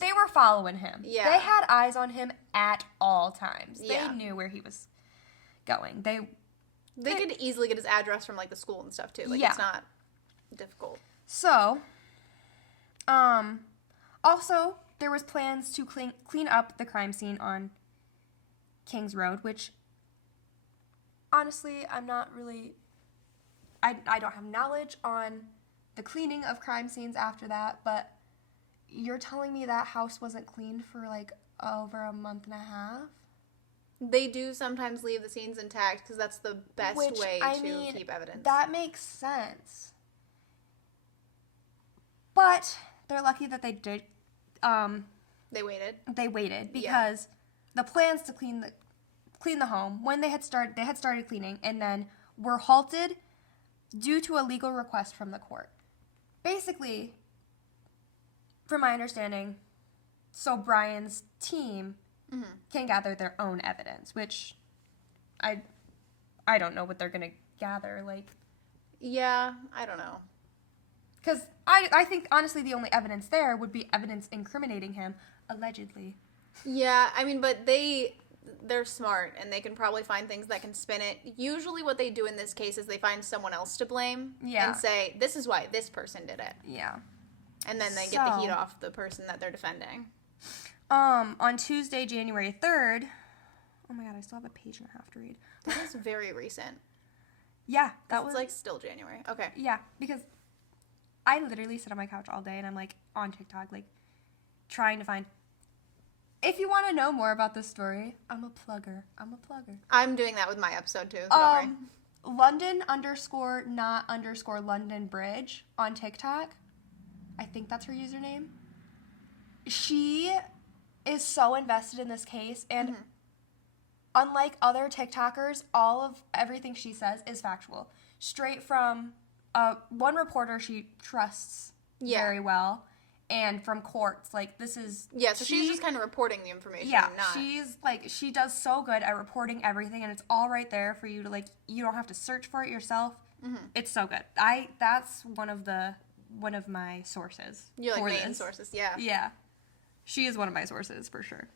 they were following him. Yeah. They had eyes on him at all times. Yeah. They knew where he was going. They could easily get his address from, like, the school and stuff, too. Like, Yeah. it's not difficult. So, also, there was plans to clean up the crime scene on Kings Road, which, honestly, I'm not really... I don't have knowledge on the cleaning of crime scenes after that, but you're telling me that house wasn't cleaned for, like, over a month and a half? They do sometimes leave the scenes intact because that's the best way to keep evidence. That makes sense. But they're lucky that they did. They waited. They waited because the plans to clean the home, when they had started cleaning, and then were halted due to a legal request from the court. Basically, from my understanding, so Brian's team can gather their own evidence, which I don't know what they're going to gather. Like, yeah, I don't know. Because I think, honestly, the only evidence there would be evidence incriminating him, allegedly. Yeah, I mean, but they're smart, and they can probably find things that can spin it. Usually what they do in this case is they find someone else to blame and say, this is why this person did it. Yeah. And then they get the heat off the person that they're defending. On Tuesday, January 3rd... Oh my god, I still have a page and a half to read. That was very recent. Yeah, that was... like, still January. Okay. Yeah, because I literally sit on my couch all day, and I'm, like, on TikTok, like, trying to find... If you want to know more about this story, I'm a plugger. I'm doing that with my episode, too. So don't worry. London_not_London Bridge on TikTok. I think that's her username. She is so invested in this case, and unlike other TikTokers, everything she says is factual. Straight from one reporter she trusts very well, and from courts. Like, this is... Yeah, so she's just kind of reporting the information. Yeah, she does so good at reporting everything, and it's all right there for you to, like, you don't have to search for it yourself. It's so good. That's one of my sources. Your, like, main sources, yeah. Yeah. She is one of my sources, for sure.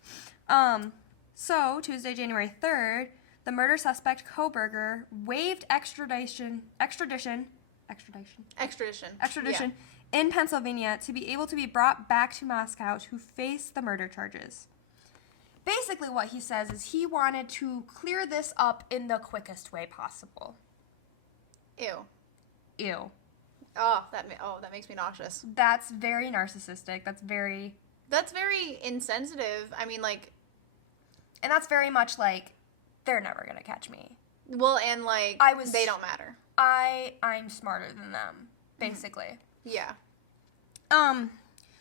So, Tuesday, January 3rd, the murder suspect, Kohberger, waived extradition in Pennsylvania to be able to be brought back to Moscow to face the murder charges. Basically, what he says is he wanted to clear this up in the quickest way possible. Ew. Oh, that makes me nauseous. That's very narcissistic. That's very insensitive. I mean, like... And that's very much like, they're never gonna catch me. Well, and, like, they don't matter. I'm smarter than them, basically. Yeah.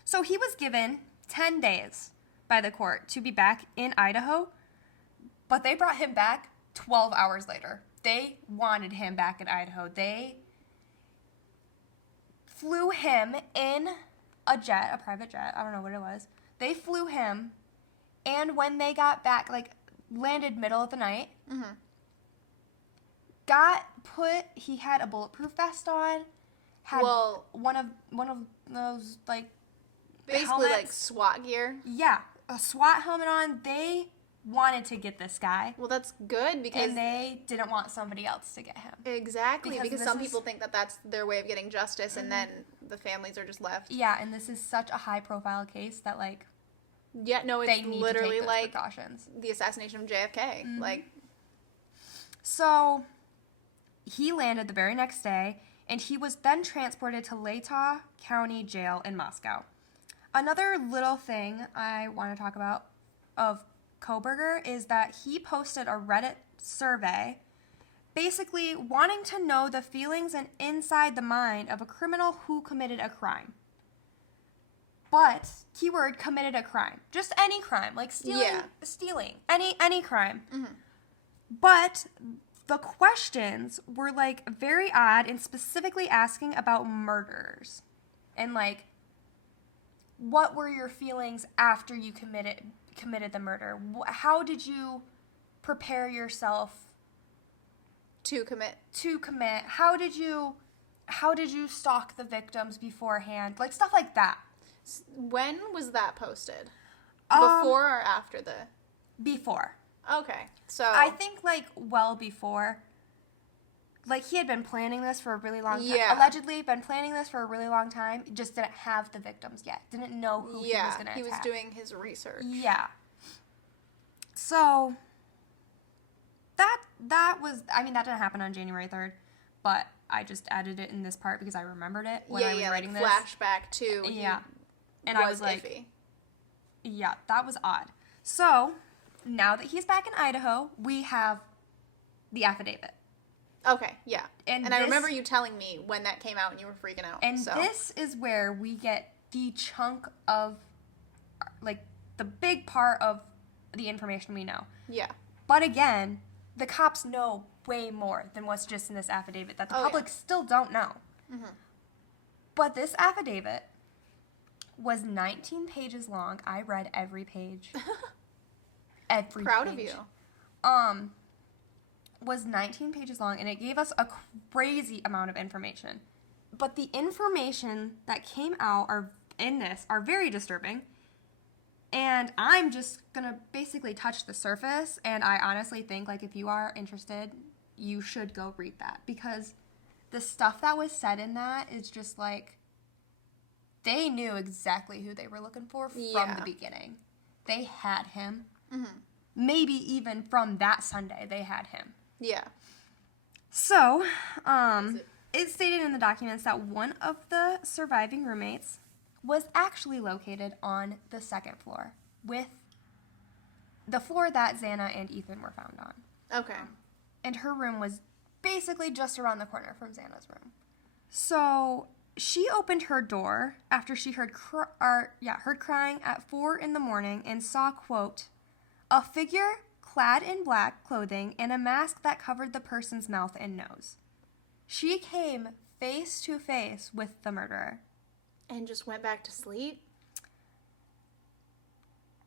So he was given 10 days by the court to be back in Idaho, but they brought him back 12 hours later. They wanted him back in Idaho. They flew him in a private jet. I don't know what it was. They flew him, and when they got back, like, landed middle of the night, he had a bulletproof vest on, had one of those, like, basically helmets. Like SWAT gear. Yeah, a SWAT helmet on. They wanted to get this guy. Well, that's good because... And they didn't want somebody else to get him. Exactly, because some people think that that's their way of getting justice, and then the families are just left. Yeah, and this is such a high-profile case that, like... Yeah, no, it's literally like precautions. The assassination of JFK. Like... So, he landed the very next day, and he was then transported to Latah County Jail in Moscow. Another little thing I want to talk about of Kohberger is that he posted a Reddit survey basically wanting to know the feelings and inside the mind of a criminal who committed a crime. but, keyword, committed a crime. Just any crime, like stealing, any crime. Mm-hmm. But the questions were, like, very odd and specifically asking about murders. And, like, what were your feelings after you committed the murder? How did you prepare yourself to commit? How did you stalk the victims beforehand? Like, stuff like that. When was that posted? Before or after the? Before. Okay, so I think, like, well before. Like, he had been planning this for a really long time. Yeah. Allegedly been planning this for a really long time. Just didn't have the victims yet. Didn't know who he was going to attack. He was doing his research. Yeah. So, that was, I mean, that didn't happen on January 3rd, but I just added it in this part because I remembered it when I was writing this. Flashback to. Yeah. And I was like, iffy. Yeah, that was odd. So, now that he's back in Idaho, we have the affidavit. Okay, yeah. And I remember you telling me when that came out and you were freaking out. And this is where we get the chunk of, like, the big part of the information we know. Yeah. But again, the cops know way more than what's just in this affidavit that the public still don't know. Mm-hmm. But this affidavit was 19 pages long. I read every page. Every Proud page. of you. Was 19 pages long, and it gave us a crazy amount of information. But the information that came out are very disturbing. And I'm just gonna basically touch the surface, and I honestly think, like, if you are interested, you should go read that. Because the stuff that was said in that is just, like, they knew exactly who they were looking for from the beginning. They had him. Mm-hmm. Maybe even from that Sunday, they had him. Yeah. So, it stated in the documents that one of the surviving roommates was actually located on the second floor, with the floor that Xana and Ethan were found on. Okay. And her room was basically just around the corner from Xana's room. So, she opened her door after she heard crying at 4 in the morning and saw, quote, a figure clad in black clothing and a mask that covered the person's mouth and nose. She came face to face with the murderer. And just went back to sleep?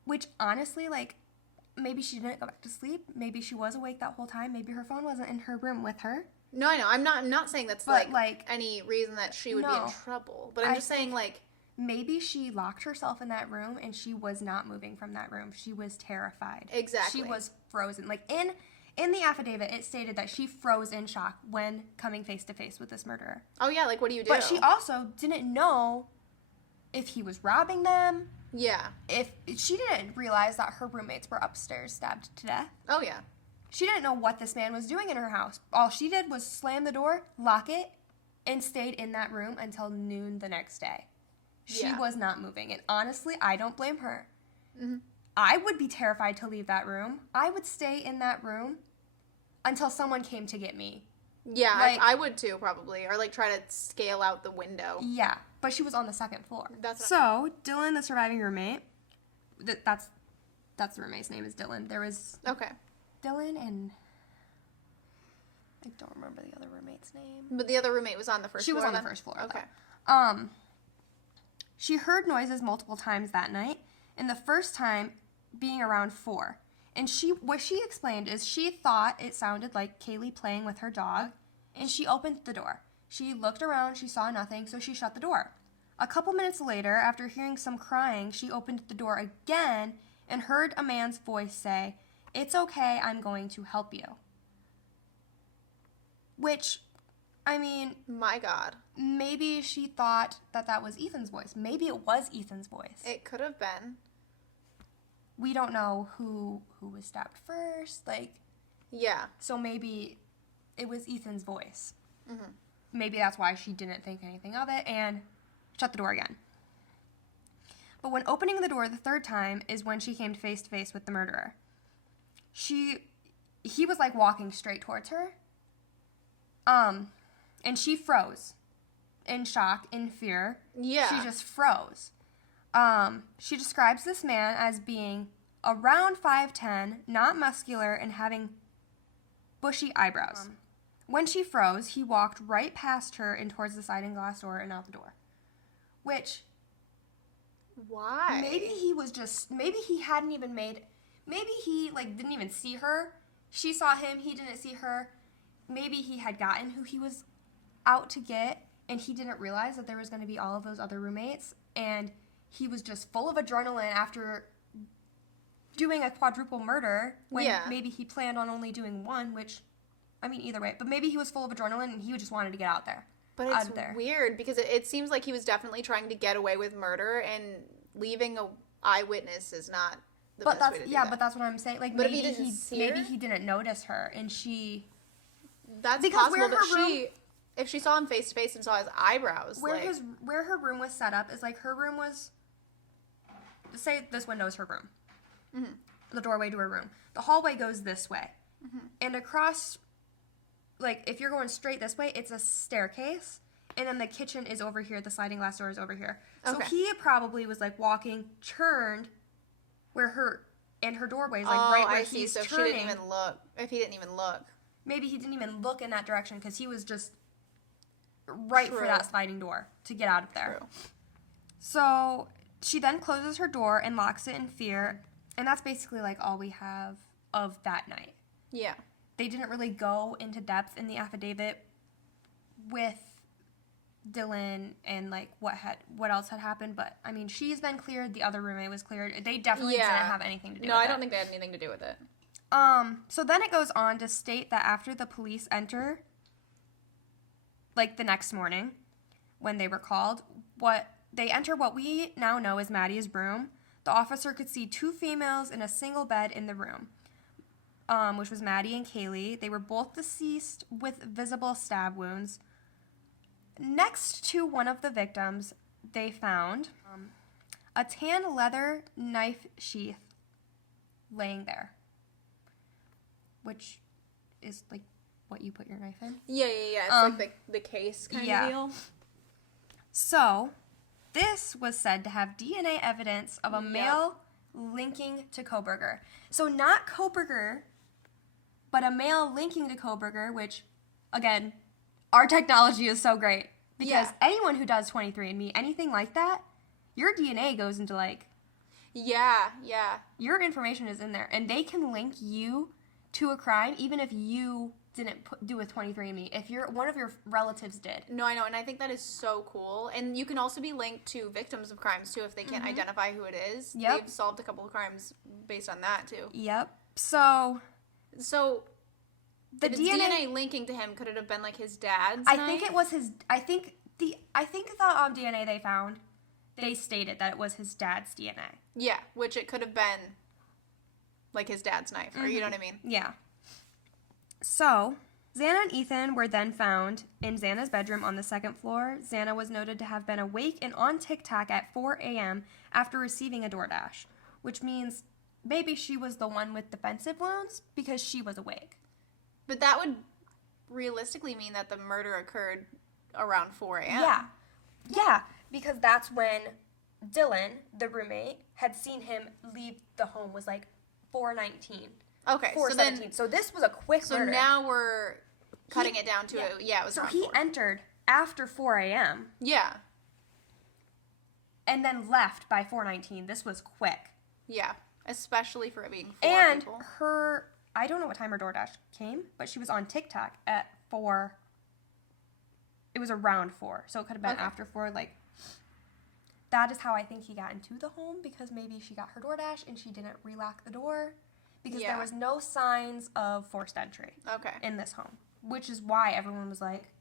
Which, honestly, like, maybe she didn't go back to sleep. Maybe she was awake that whole time. Maybe her phone wasn't in her room with her. No, I know. I'm not saying that's, like any reason that she would be in trouble. But I'm just saying, like, maybe she locked herself in that room and she was not moving from that room. She was terrified. Exactly. She was frozen. Like, in the affidavit, it stated that she froze in shock when coming face to face with this murderer. Oh, yeah, like, what do you do? But she also didn't know if he was robbing them. Yeah. If she didn't realize that her roommates were upstairs stabbed to death. Oh, yeah. She didn't know what this man was doing in her house. All she did was slam the door, lock it, and stayed in that room until noon the next day. She was not moving. And honestly, I don't blame her. Mm-hmm. I would be terrified to leave that room. I would stay in that room until someone came to get me. Yeah, like, I would too, probably. Or, like, try to scale out the window. Yeah, but she was on the second floor. So, Dylan, the surviving roommate, that's the roommate's name is Dylan. There was... Okay. Dylan and... I don't remember the other roommate's name. But the other roommate was on the first floor? She was on the first floor. Okay. Though. She heard noises multiple times that night, and the first time being around 4. And what she explained is she thought it sounded like Kaylee playing with her dog, and she opened the door. She looked around, she saw nothing, so she shut the door. A couple minutes later, after hearing some crying, she opened the door again and heard a man's voice say, "It's okay, I'm going to help you." Which, I mean... My God. Maybe she thought that was Ethan's voice. Maybe it was Ethan's voice. It could have been. We don't know who was stabbed first, like... Yeah. So maybe it was Ethan's voice. Mm-hmm. Maybe that's why she didn't think anything of it and shut the door again. But when opening the door the third time is when she came face to face with the murderer. He was, like, walking straight towards her. And she froze. In shock, in fear. Yeah. She just froze. She describes this man as being around 5'10", not muscular, and having bushy eyebrows. When she froze, he walked right past her and towards the sliding glass door and out the door. Which... Why? Maybe he hadn't even made... Maybe he, didn't even see her. She saw him, he didn't see her. Maybe he had gotten who he was out to get, and he didn't realize that there was going to be all of those other roommates, and he was just full of adrenaline after doing a quadruple murder when maybe he planned on only doing one, which, I mean, either way. But maybe he was full of adrenaline, and he just wanted to get out there. But it's weird, because it seems like he was definitely trying to get away with murder, and leaving a eyewitness is not the best way to do that. But that's what I'm saying. Like, maybe he didn't notice her, and she... That's possible, but if she saw him face to face and saw his eyebrows, where her room was set up is her room was, say this window is her room, the doorway to her room. The hallway goes this way, and across, if you're going straight this way, it's a staircase, and then the kitchen is over here. The sliding glass door is over here. So he probably was turned where her doorway is right where he's turning. So she didn't even look. If he didn't even look. Maybe he didn't even look in that direction because he was just right for that sliding door to get out of there. True. So she then closes her door and locks it in fear, and that's basically all we have of that night. Yeah. They didn't really go into depth in the affidavit with Dylan and what else had happened, but I mean, she's been cleared, the other roommate was cleared. They definitely didn't have anything to do with it. No, I don't think they had anything to do with it. So then it goes on to state that after the police enter, the next morning, when they were called, they enter what we now know as Maddie's room. The officer could see two females in a single bed in the room, which was Maddie and Kaylee. They were both deceased with visible stab wounds. Next to one of the victims, they found a tan leather knife sheath laying there, which is what you put your knife in. Yeah. It's the case kind of deal. So, this was said to have DNA evidence of a male linking to Kohberger. So not Kohberger, but a male linking to Kohberger, which, again, our technology is so great. Because anyone who does 23andMe, anything like that, your DNA goes into Yeah. Your information is in there. And they can link you to a crime, even if you didn't do with 23andMe, if one of your relatives did. No, I know, and I think that is so cool. And you can also be linked to victims of crimes, too, if they can't identify who it is. Yep. They've solved a couple of crimes based on that, too. Yep. So the DNA linking to him, could it have been his dad's I knife? think it was his... I think the DNA they found, they stated that it was his dad's DNA. Yeah, which it could have been his dad's knife, or you know what I mean? Yeah. So, Xana and Ethan were then found in Xana's bedroom on the second floor. Xana was noted to have been awake and on TikTok at 4 a.m. after receiving a DoorDash, which means maybe she was the one with defensive wounds because she was awake. But that would realistically mean that the murder occurred around 4 a.m. Yeah, because that's when Dylan, the roommate, had seen him leave the home, was 4:19. Okay, 4:17. So this was a quick murder. So now we're cutting it down to it was around 4. So he entered after 4 a.m. Yeah. And then left by 4:19. This was quick. Yeah, especially for it being 4 and people. her, I don't know what time her DoorDash came, but she was on TikTok at 4. It was around 4, so it could have been after 4. That is how I think he got into the home, because maybe she got her DoorDash and she didn't relock the door, because there was no signs of forced entry in this home, which is why everyone was like,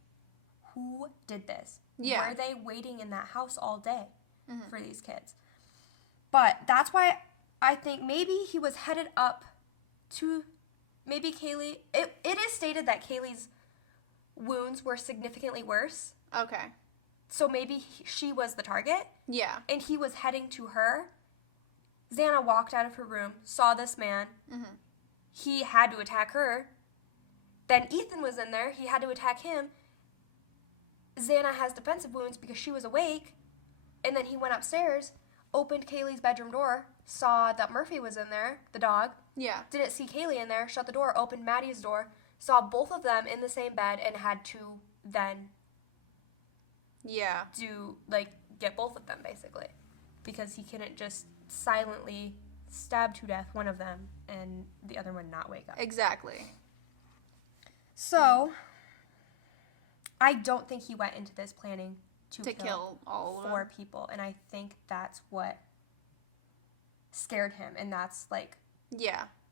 who did this? Yeah. Were they waiting in that house all day for these kids? But that's why I think maybe he was headed up to maybe Kaylee. It is stated that Kaylee's wounds were significantly worse. Okay. So maybe she was the target. Yeah. And he was heading to her. Xana walked out of her room, saw this man. Mm-hmm. He had to attack her. Then Ethan was in there. He had to attack him. Xana has defensive wounds because she was awake. And then he went upstairs. opened Kaylee's bedroom door, saw that Murphy was in there, the dog. Yeah. Didn't see Kaylee in there, shut the door, opened Maddie's door, saw both of them in the same bed, and had to then get both of them, basically. Because he couldn't just silently stab to death one of them and the other one not wake up. Exactly. So, I don't think he went into this planning to kill all of them. 4 people, and I think that's what scared him, and that's,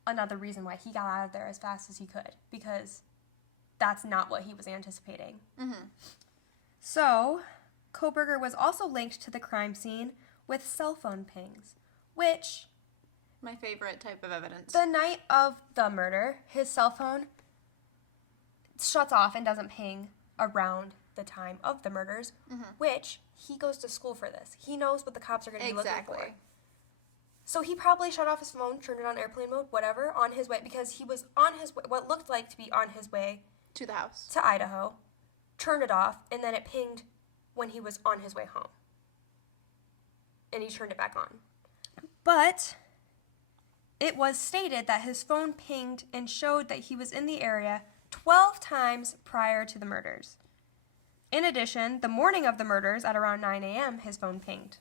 another reason why he got out of there as fast as he could, because that's not what he was anticipating. Mm-hmm. So, Kohberger was also linked to the crime scene with cell phone pings, which... My favorite type of evidence. The night of the murder, his cell phone shuts off and doesn't ping around the time of the murders, which he goes to school for this. He knows what the cops are going to be looking for. So he probably shut off his phone, turned it on airplane mode, whatever, on his way, because he was on his way, what looked like to be on his way to the house, to Idaho, turned it off, and then it pinged when he was on his way home. And he turned it back on. But it was stated that his phone pinged and showed that he was in the area 12 times prior to the murders. In addition, the morning of the murders at around 9 a.m., his phone pinged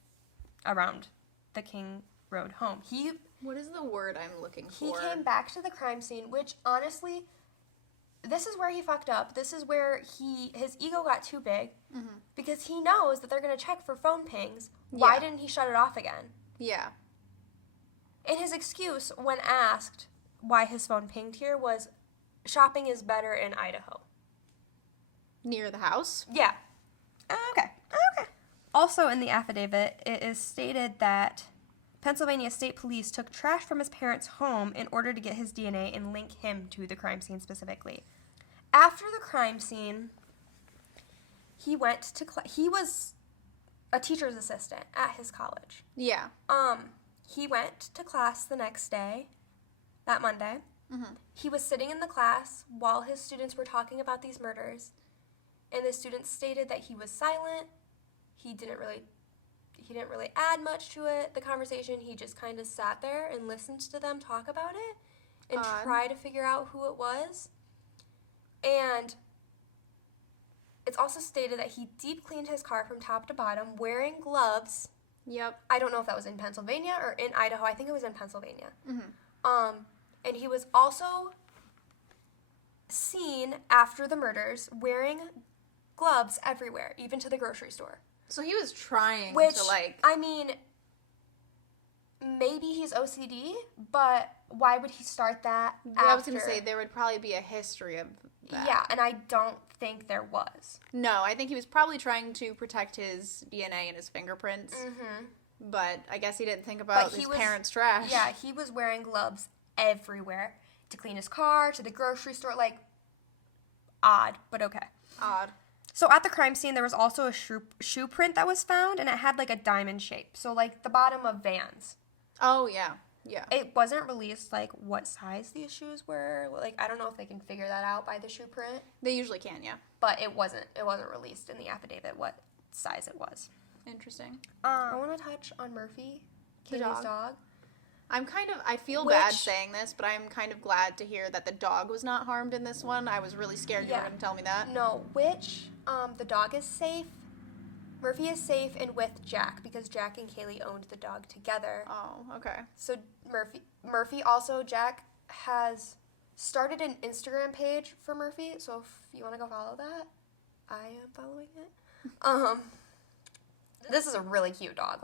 around the King Road home. What is the word I'm looking for? He came back to the crime scene, which honestly, this is where he fucked up. This is where his ego got too big, because he knows that they're going to check for phone pings. Why didn't he shut it off again? Yeah. And his excuse when asked why his phone pinged here was shopping is better in Idaho. Near the house? Yeah. Okay. Also in the affidavit, it is stated that Pennsylvania State Police took trash from his parents' home in order to get his DNA and link him to the crime scene specifically. After the crime scene, he went to he was a teacher's assistant at his college. Yeah. He went to class the next day, that Monday. He was sitting in the class while his students were talking about these murders, and the students stated that he was silent. He didn't really add much to it, the conversation. He just kind of sat there and listened to them talk about it and try to figure out who it was. And it's also stated that he deep cleaned his car from top to bottom wearing gloves. Yep. I don't know if that was in Pennsylvania or in Idaho. I think it was in Pennsylvania. And he was also seen after the murders wearing gloves everywhere, even to the grocery store. So he was trying to I mean, maybe he's OCD, but why would he start that after? I was going to say there would probably be a history of that. Yeah, and I don't think there was. No, I think he was probably trying to protect his DNA and his fingerprints. But I guess he didn't think about his parents' trash. Yeah, he was wearing gloves everywhere to clean his car, to the grocery store. Odd, but okay. Odd. So at the crime scene, there was also a shoe print that was found, and it had a diamond shape. So the bottom of Vans. Oh, yeah. Yeah. It wasn't released, what size these shoes were. I don't know if they can figure that out by the shoe print. They usually can, yeah. But it wasn't released in the affidavit what size it was. Interesting. I want to touch on Murphy, Kaylee's dog. I feel bad saying this, but I'm kind of glad to hear that the dog was not harmed in this one. I was really scared you were going to tell me that. No, the dog is safe. Murphy is safe and with Jack, because Jack and Kaylee owned the dog together. Oh, okay. So Murphy also, Jack has started an Instagram page for Murphy, so if you want to go follow that, I am following it. This is a really cute dog.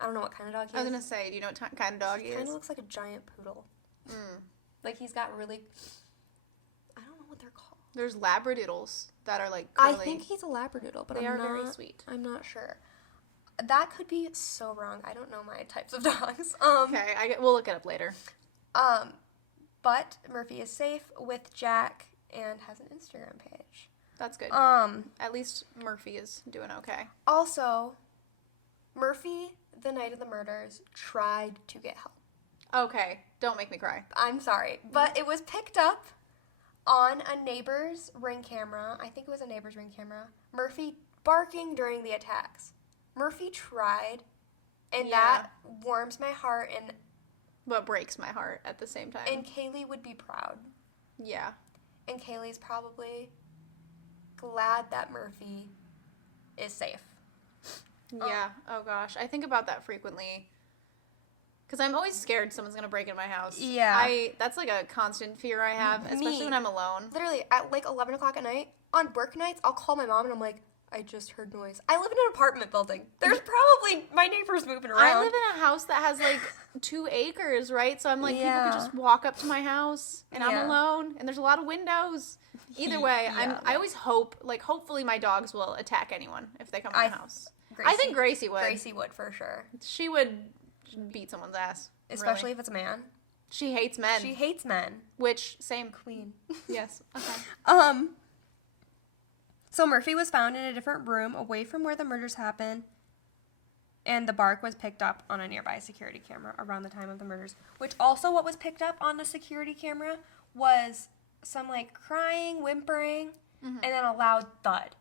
I don't know what kind of dog he is. I was going to say, do you know what kind of dog he is? He kind of looks like a giant poodle. He's got really... I don't know what they're called. There's Labradoodles that are curly. I think he's a Labradoodle, but they are very sweet. I'm not sure. That could be so wrong. I don't know my types of dogs. Okay, we'll look it up later. But Murphy is safe with Jack and has an Instagram page. That's good. At least Murphy is doing okay. Also, Murphy, the night of the murders, tried to get help. Okay, don't make me cry. I'm sorry, but it was picked up on a neighbor's Ring camera. I think it was a neighbor's Ring camera. Murphy barking during the attacks. Murphy tried And that warms my heart, and but breaks my heart at the same time. And Kaylee would be proud. Yeah. And Kaylee's probably glad that Murphy is safe. Yeah. Oh gosh, I think about that frequently. Because I'm always scared someone's going to break into my house. Yeah. That's like a constant fear I have, especially when I'm alone. Literally, at like 11 o'clock at night, on work nights, I'll call my mom and I'm like, I just heard noise. I live in an apartment building. There's probably my neighbors moving around. I live in a house that has like 2 acres, right? So I'm like, people could just walk up to my house and I'm alone and there's a lot of windows. Either way, I always hope, like, hopefully my dogs will attack anyone if they come to my house. I think Gracie would. Gracie would for sure. She would beat someone's ass. Especially if it's a man. She hates men. She hates men. Which, same. Queen. Yes. Okay. So Murphy was found in a different room away from where the murders happened, and the bark was picked up on a nearby security camera around the time of the murders. Which also what was picked up on the security camera was some, like, crying, whimpering, and then a loud thud.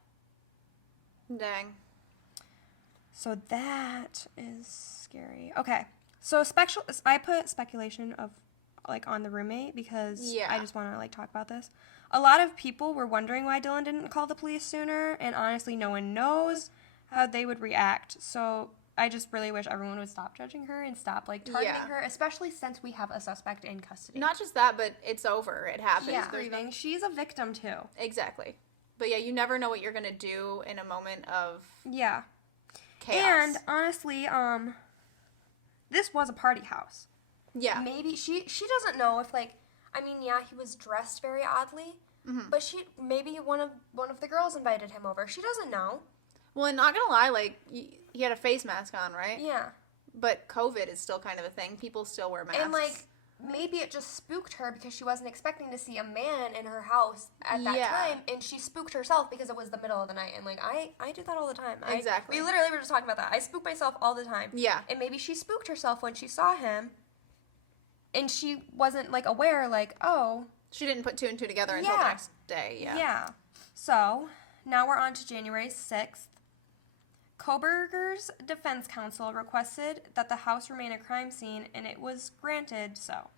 Dang. So that is scary. Okay. So I put speculation of, like, on the roommate because I just want to, like, talk about this. A lot of people were wondering why Dylan didn't call the police sooner, and honestly, no one knows how they would react. So I just really wish everyone would stop judging her and stop, like, targeting her, especially since we have a suspect in custody. Not just that, but it's over. It happens. Yeah, grieving. She's a victim, too. Exactly. But yeah, you never know what you're going to do in a moment of chaos. And honestly, this was a party house. Yeah. Maybe she doesn't know if, like, I mean, yeah, he was dressed very oddly, but maybe one of the girls invited him over. She doesn't know. Well, and not gonna lie, like, he had a face mask on, right? Yeah. But COVID is still kind of a thing. People still wear masks. And, like, maybe it just spooked her because she wasn't expecting to see a man in her house at that time, and she spooked herself because it was the middle of the night. And, like, I do that all the time. Exactly. We literally were just talking about that. I spook myself all the time. Yeah. And maybe she spooked herself when she saw him, and she wasn't, like, aware, like, oh. She didn't put 2 and 2 together until the next day, Yeah. So, now we're on to January 6th. Koberger's defense counsel requested that the house remain a crime scene, and it was granted so.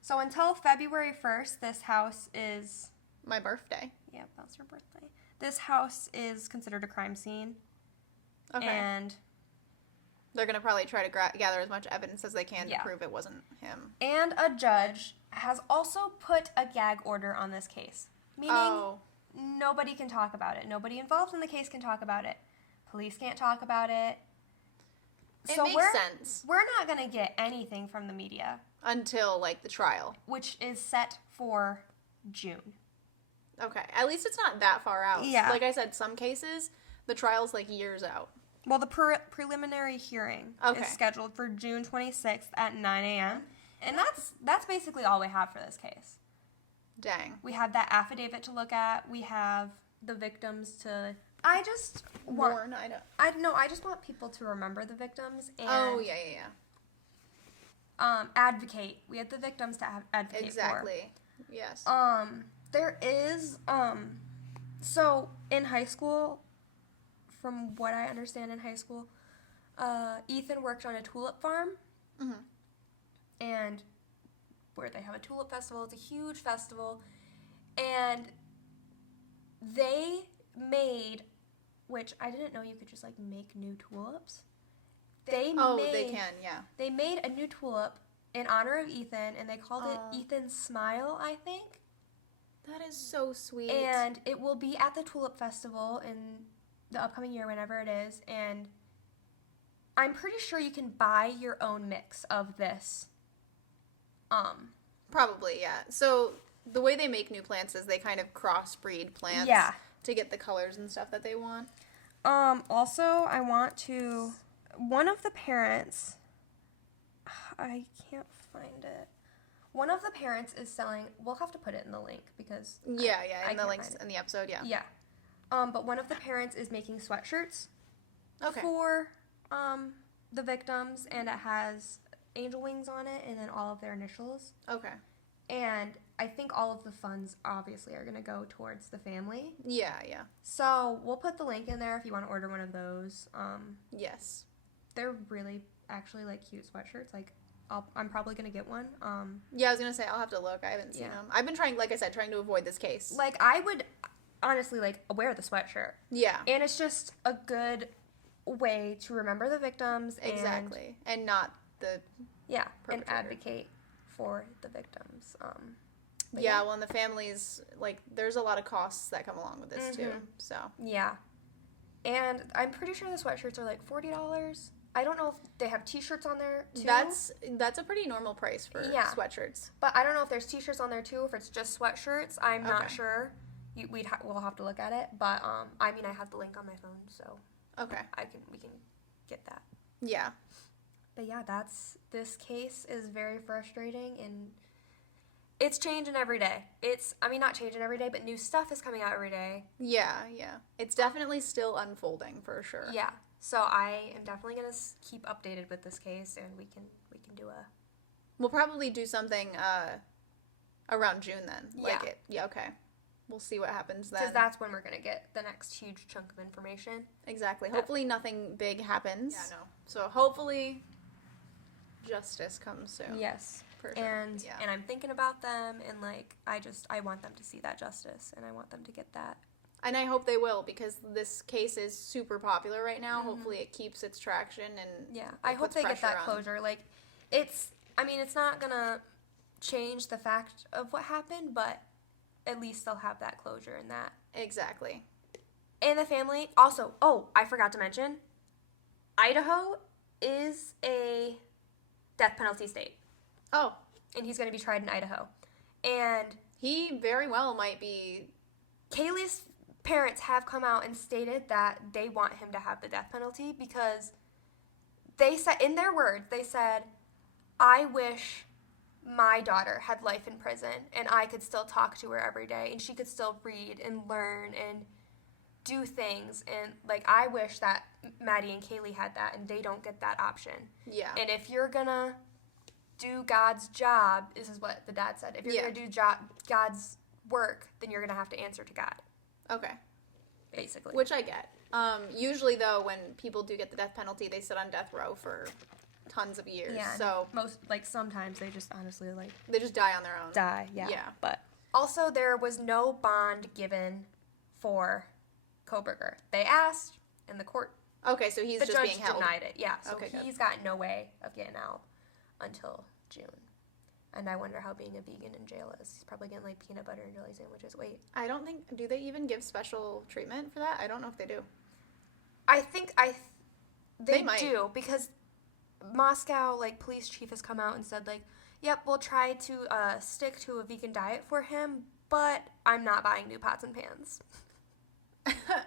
So until February 1st, this house is... My birthday. Yep, that's your birthday. This house is considered a crime scene. Okay. And... they're going to probably try to gather as much evidence as they can to prove it wasn't him. And a judge has also put a gag order on this case. Meaning nobody can talk about it. Nobody involved in the case can talk about it. Police can't talk about it. It makes sense. We're not going to get anything from the media. Until, like, the trial. Which is set for June. Okay. At least it's not that far out. Yeah. Like I said, some cases, the trial's, like, years out. Well, the preliminary hearing is scheduled for June 26th at 9 a.m. And that's basically all we have for this case. Dang. We have that affidavit to look at. We have the victims to... I just want people to remember the victims and advocate. We have the victims to advocate for. Exactly. Yes. There is so in high school, from what I understand in high school, Ethan worked on a tulip farm. And where they have a tulip festival, it's a huge festival, and they made, which I didn't know you could just, like, make new tulips. They can, yeah. They made a new tulip in honor of Ethan, and they called it Ethan's Smile, I think. That is so sweet. And it will be at the tulip festival in the upcoming year, whenever it is, and I'm pretty sure you can buy your own mix of this. Probably, yeah. So the way they make new plants is they kind of crossbreed plants to get the colors and stuff that they want. Also, I want to... One of the parents... I can't find it. One of the parents is selling... We'll have to put it in the link because... Yeah, in the links in the episode, yeah. Yeah. But one of the parents is making sweatshirts for the victims, and it has angel wings on it and then all of their initials. Okay. And I think all of the funds obviously are going to go towards the family. Yeah. So we'll put the link in there if you want to order one of those. Yes. They're really actually like cute sweatshirts. Like, I'm probably gonna get one. Yeah, I was gonna say I'll have to look. I haven't seen them. I've been trying, like I said, trying to avoid this case. Like, I would honestly like wear the sweatshirt. Yeah. And it's just a good way to remember the victims. Exactly. And not the and advocate for the victims. Yeah, well, and the families, like, there's a lot of costs that come along with this, too, so. Yeah. And I'm pretty sure the sweatshirts are, like, $40. I don't know if they have T-shirts on there, too. That's a pretty normal price for sweatshirts. But I don't know if there's T-shirts on there, too, if it's just sweatshirts. I'm not sure. We'll have to look at it. But, I mean, I have the link on my phone, so. Okay. We can get that. Yeah. But, yeah, this case is very frustrating, and it's changing every day. Not changing every day, but new stuff is coming out every day. Yeah. It's definitely still unfolding, for sure. Yeah. So I am definitely going to keep updated with this case, and we can do a... We'll probably do something around June then. Okay. We'll see what happens then. Because that's when we're going to get the next huge chunk of information. Exactly. Hopefully nothing big happens. Yeah, no. So hopefully justice comes soon. Yes. For sure. And I'm thinking about them, and like I want them to see that justice, and I want them to get that. And I hope they will, because this case is super popular right now. Mm-hmm. Hopefully it keeps its traction, and I hope they get that closure. Like, it's not gonna change the fact of what happened, but at least they'll have that closure and that. Exactly. And the family also. Oh, I forgot to mention, Idaho is a death penalty state. Oh. And he's going to be tried in Idaho. And he very well might be... Kaylee's parents have come out and stated that they want him to have the death penalty because they said, in their words, they said, I wish my daughter had life in prison and I could still talk to her every day and she could still read and learn and do things. And, like, I wish that Maddie and Kaylee had that, and they don't get that option. Yeah. And if you're going to do God's job, this is what the dad said. If you're going to do God's work, then you're going to have to answer to God. Okay. Basically. Which I get. Usually, though, when people do get the death penalty, they sit on death row for tons of years. Yeah. So sometimes they just honestly, they just die on their own. Yeah. Yeah. But also, there was no bond given for Koberger. They asked, and the court... Okay, so he's just being held. The judge denied it, yeah. So okay, he's got no way of getting out until June. And I wonder how being a vegan in jail is. He's probably getting, like, peanut butter and jelly sandwiches. Wait. I don't think... Do they even give special treatment for that? I don't know if they do. I think they might. do, because Moscow, like, police chief has come out and said, like, yep, we'll try to stick to a vegan diet for him, but I'm not buying new pots and pans.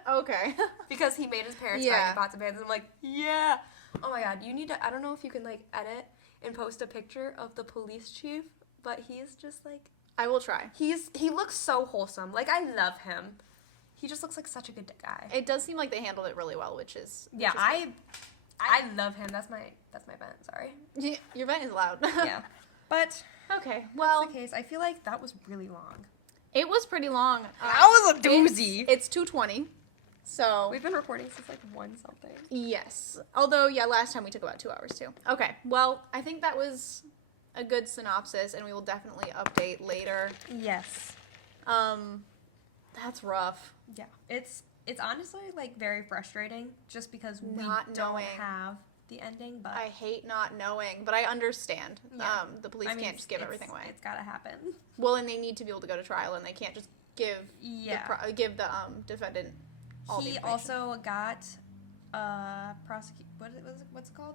Okay. Because he made his parents buy new pots and pans. And I'm like, yeah. Oh my God, you need to, I don't know if you can, like, edit and post a picture of the police chief, but he is just, like... I will try. He looks so wholesome. Like, I love him. He just looks like such a good guy. It does seem like they handled it really well, which is I love him. That's my vent, sorry. Your vent is loud. Yeah. But... Okay, well... That's the case. I feel like that was really long. It was pretty long. That was a doozy. It's 2:20, so... We've been recording since, like, 1-something. Yes. Although, last time we took about 2 hours, too. Okay, well, I think that was a good synopsis, and we will definitely update later. Yes. That's rough. Yeah. It's honestly, like, very frustrating, just because we don't have the ending, but... I hate not knowing, but I understand. Yeah. The police can't just give everything away. It's gotta happen. Well, and they need to be able to go to trial, and they can't just give the defendant all the information. He also got what's it called?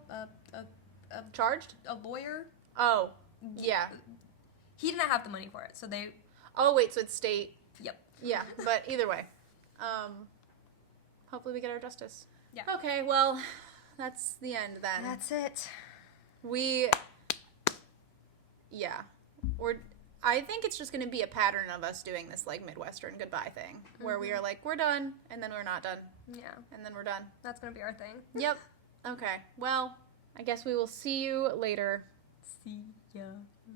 Charged? A lawyer. Oh, yeah. He didn't have the money for it, so they... Oh, wait, so it's state. Yep. Yeah, but either way. Hopefully we get our justice. Yeah. Okay, well... That's the end then. That's it. I think it's just going to be a pattern of us doing this, like, Midwestern goodbye thing, where we are like, we're done, and then we're not done. Yeah. And then we're done. That's going to be our thing. Yep. Okay. Well, I guess we will see you later. See ya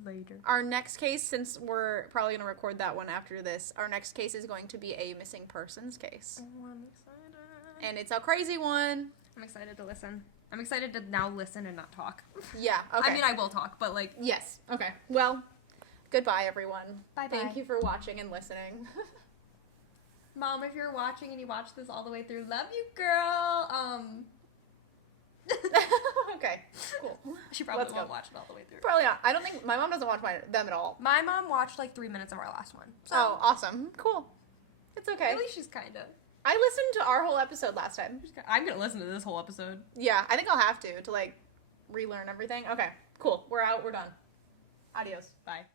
later. Our next case, since we're probably going to record that one after this, our next case is going to be a missing persons case. Oh, I'm excited. And it's a crazy one. I'm excited to listen. I'm excited to now listen and not talk. Yeah, okay. I mean, I will talk, but like... Yes, okay. Well, goodbye, everyone. Bye-bye. Thank you for watching and listening. Mom, if you're watching and you watch this all the way through, love you, girl. Okay, cool. She probably Let's won't go. watch it all the way through. Probably not. I don't think my mom doesn't watch them at all. My mom watched like 3 minutes of our last one. So Oh, awesome. Cool. It's okay. at least she's kind of... I listened to our whole episode last time. I'm going to listen to this whole episode. Yeah, I think I'll have to like relearn everything. Okay, cool. We're out. We're done. Adios. Bye.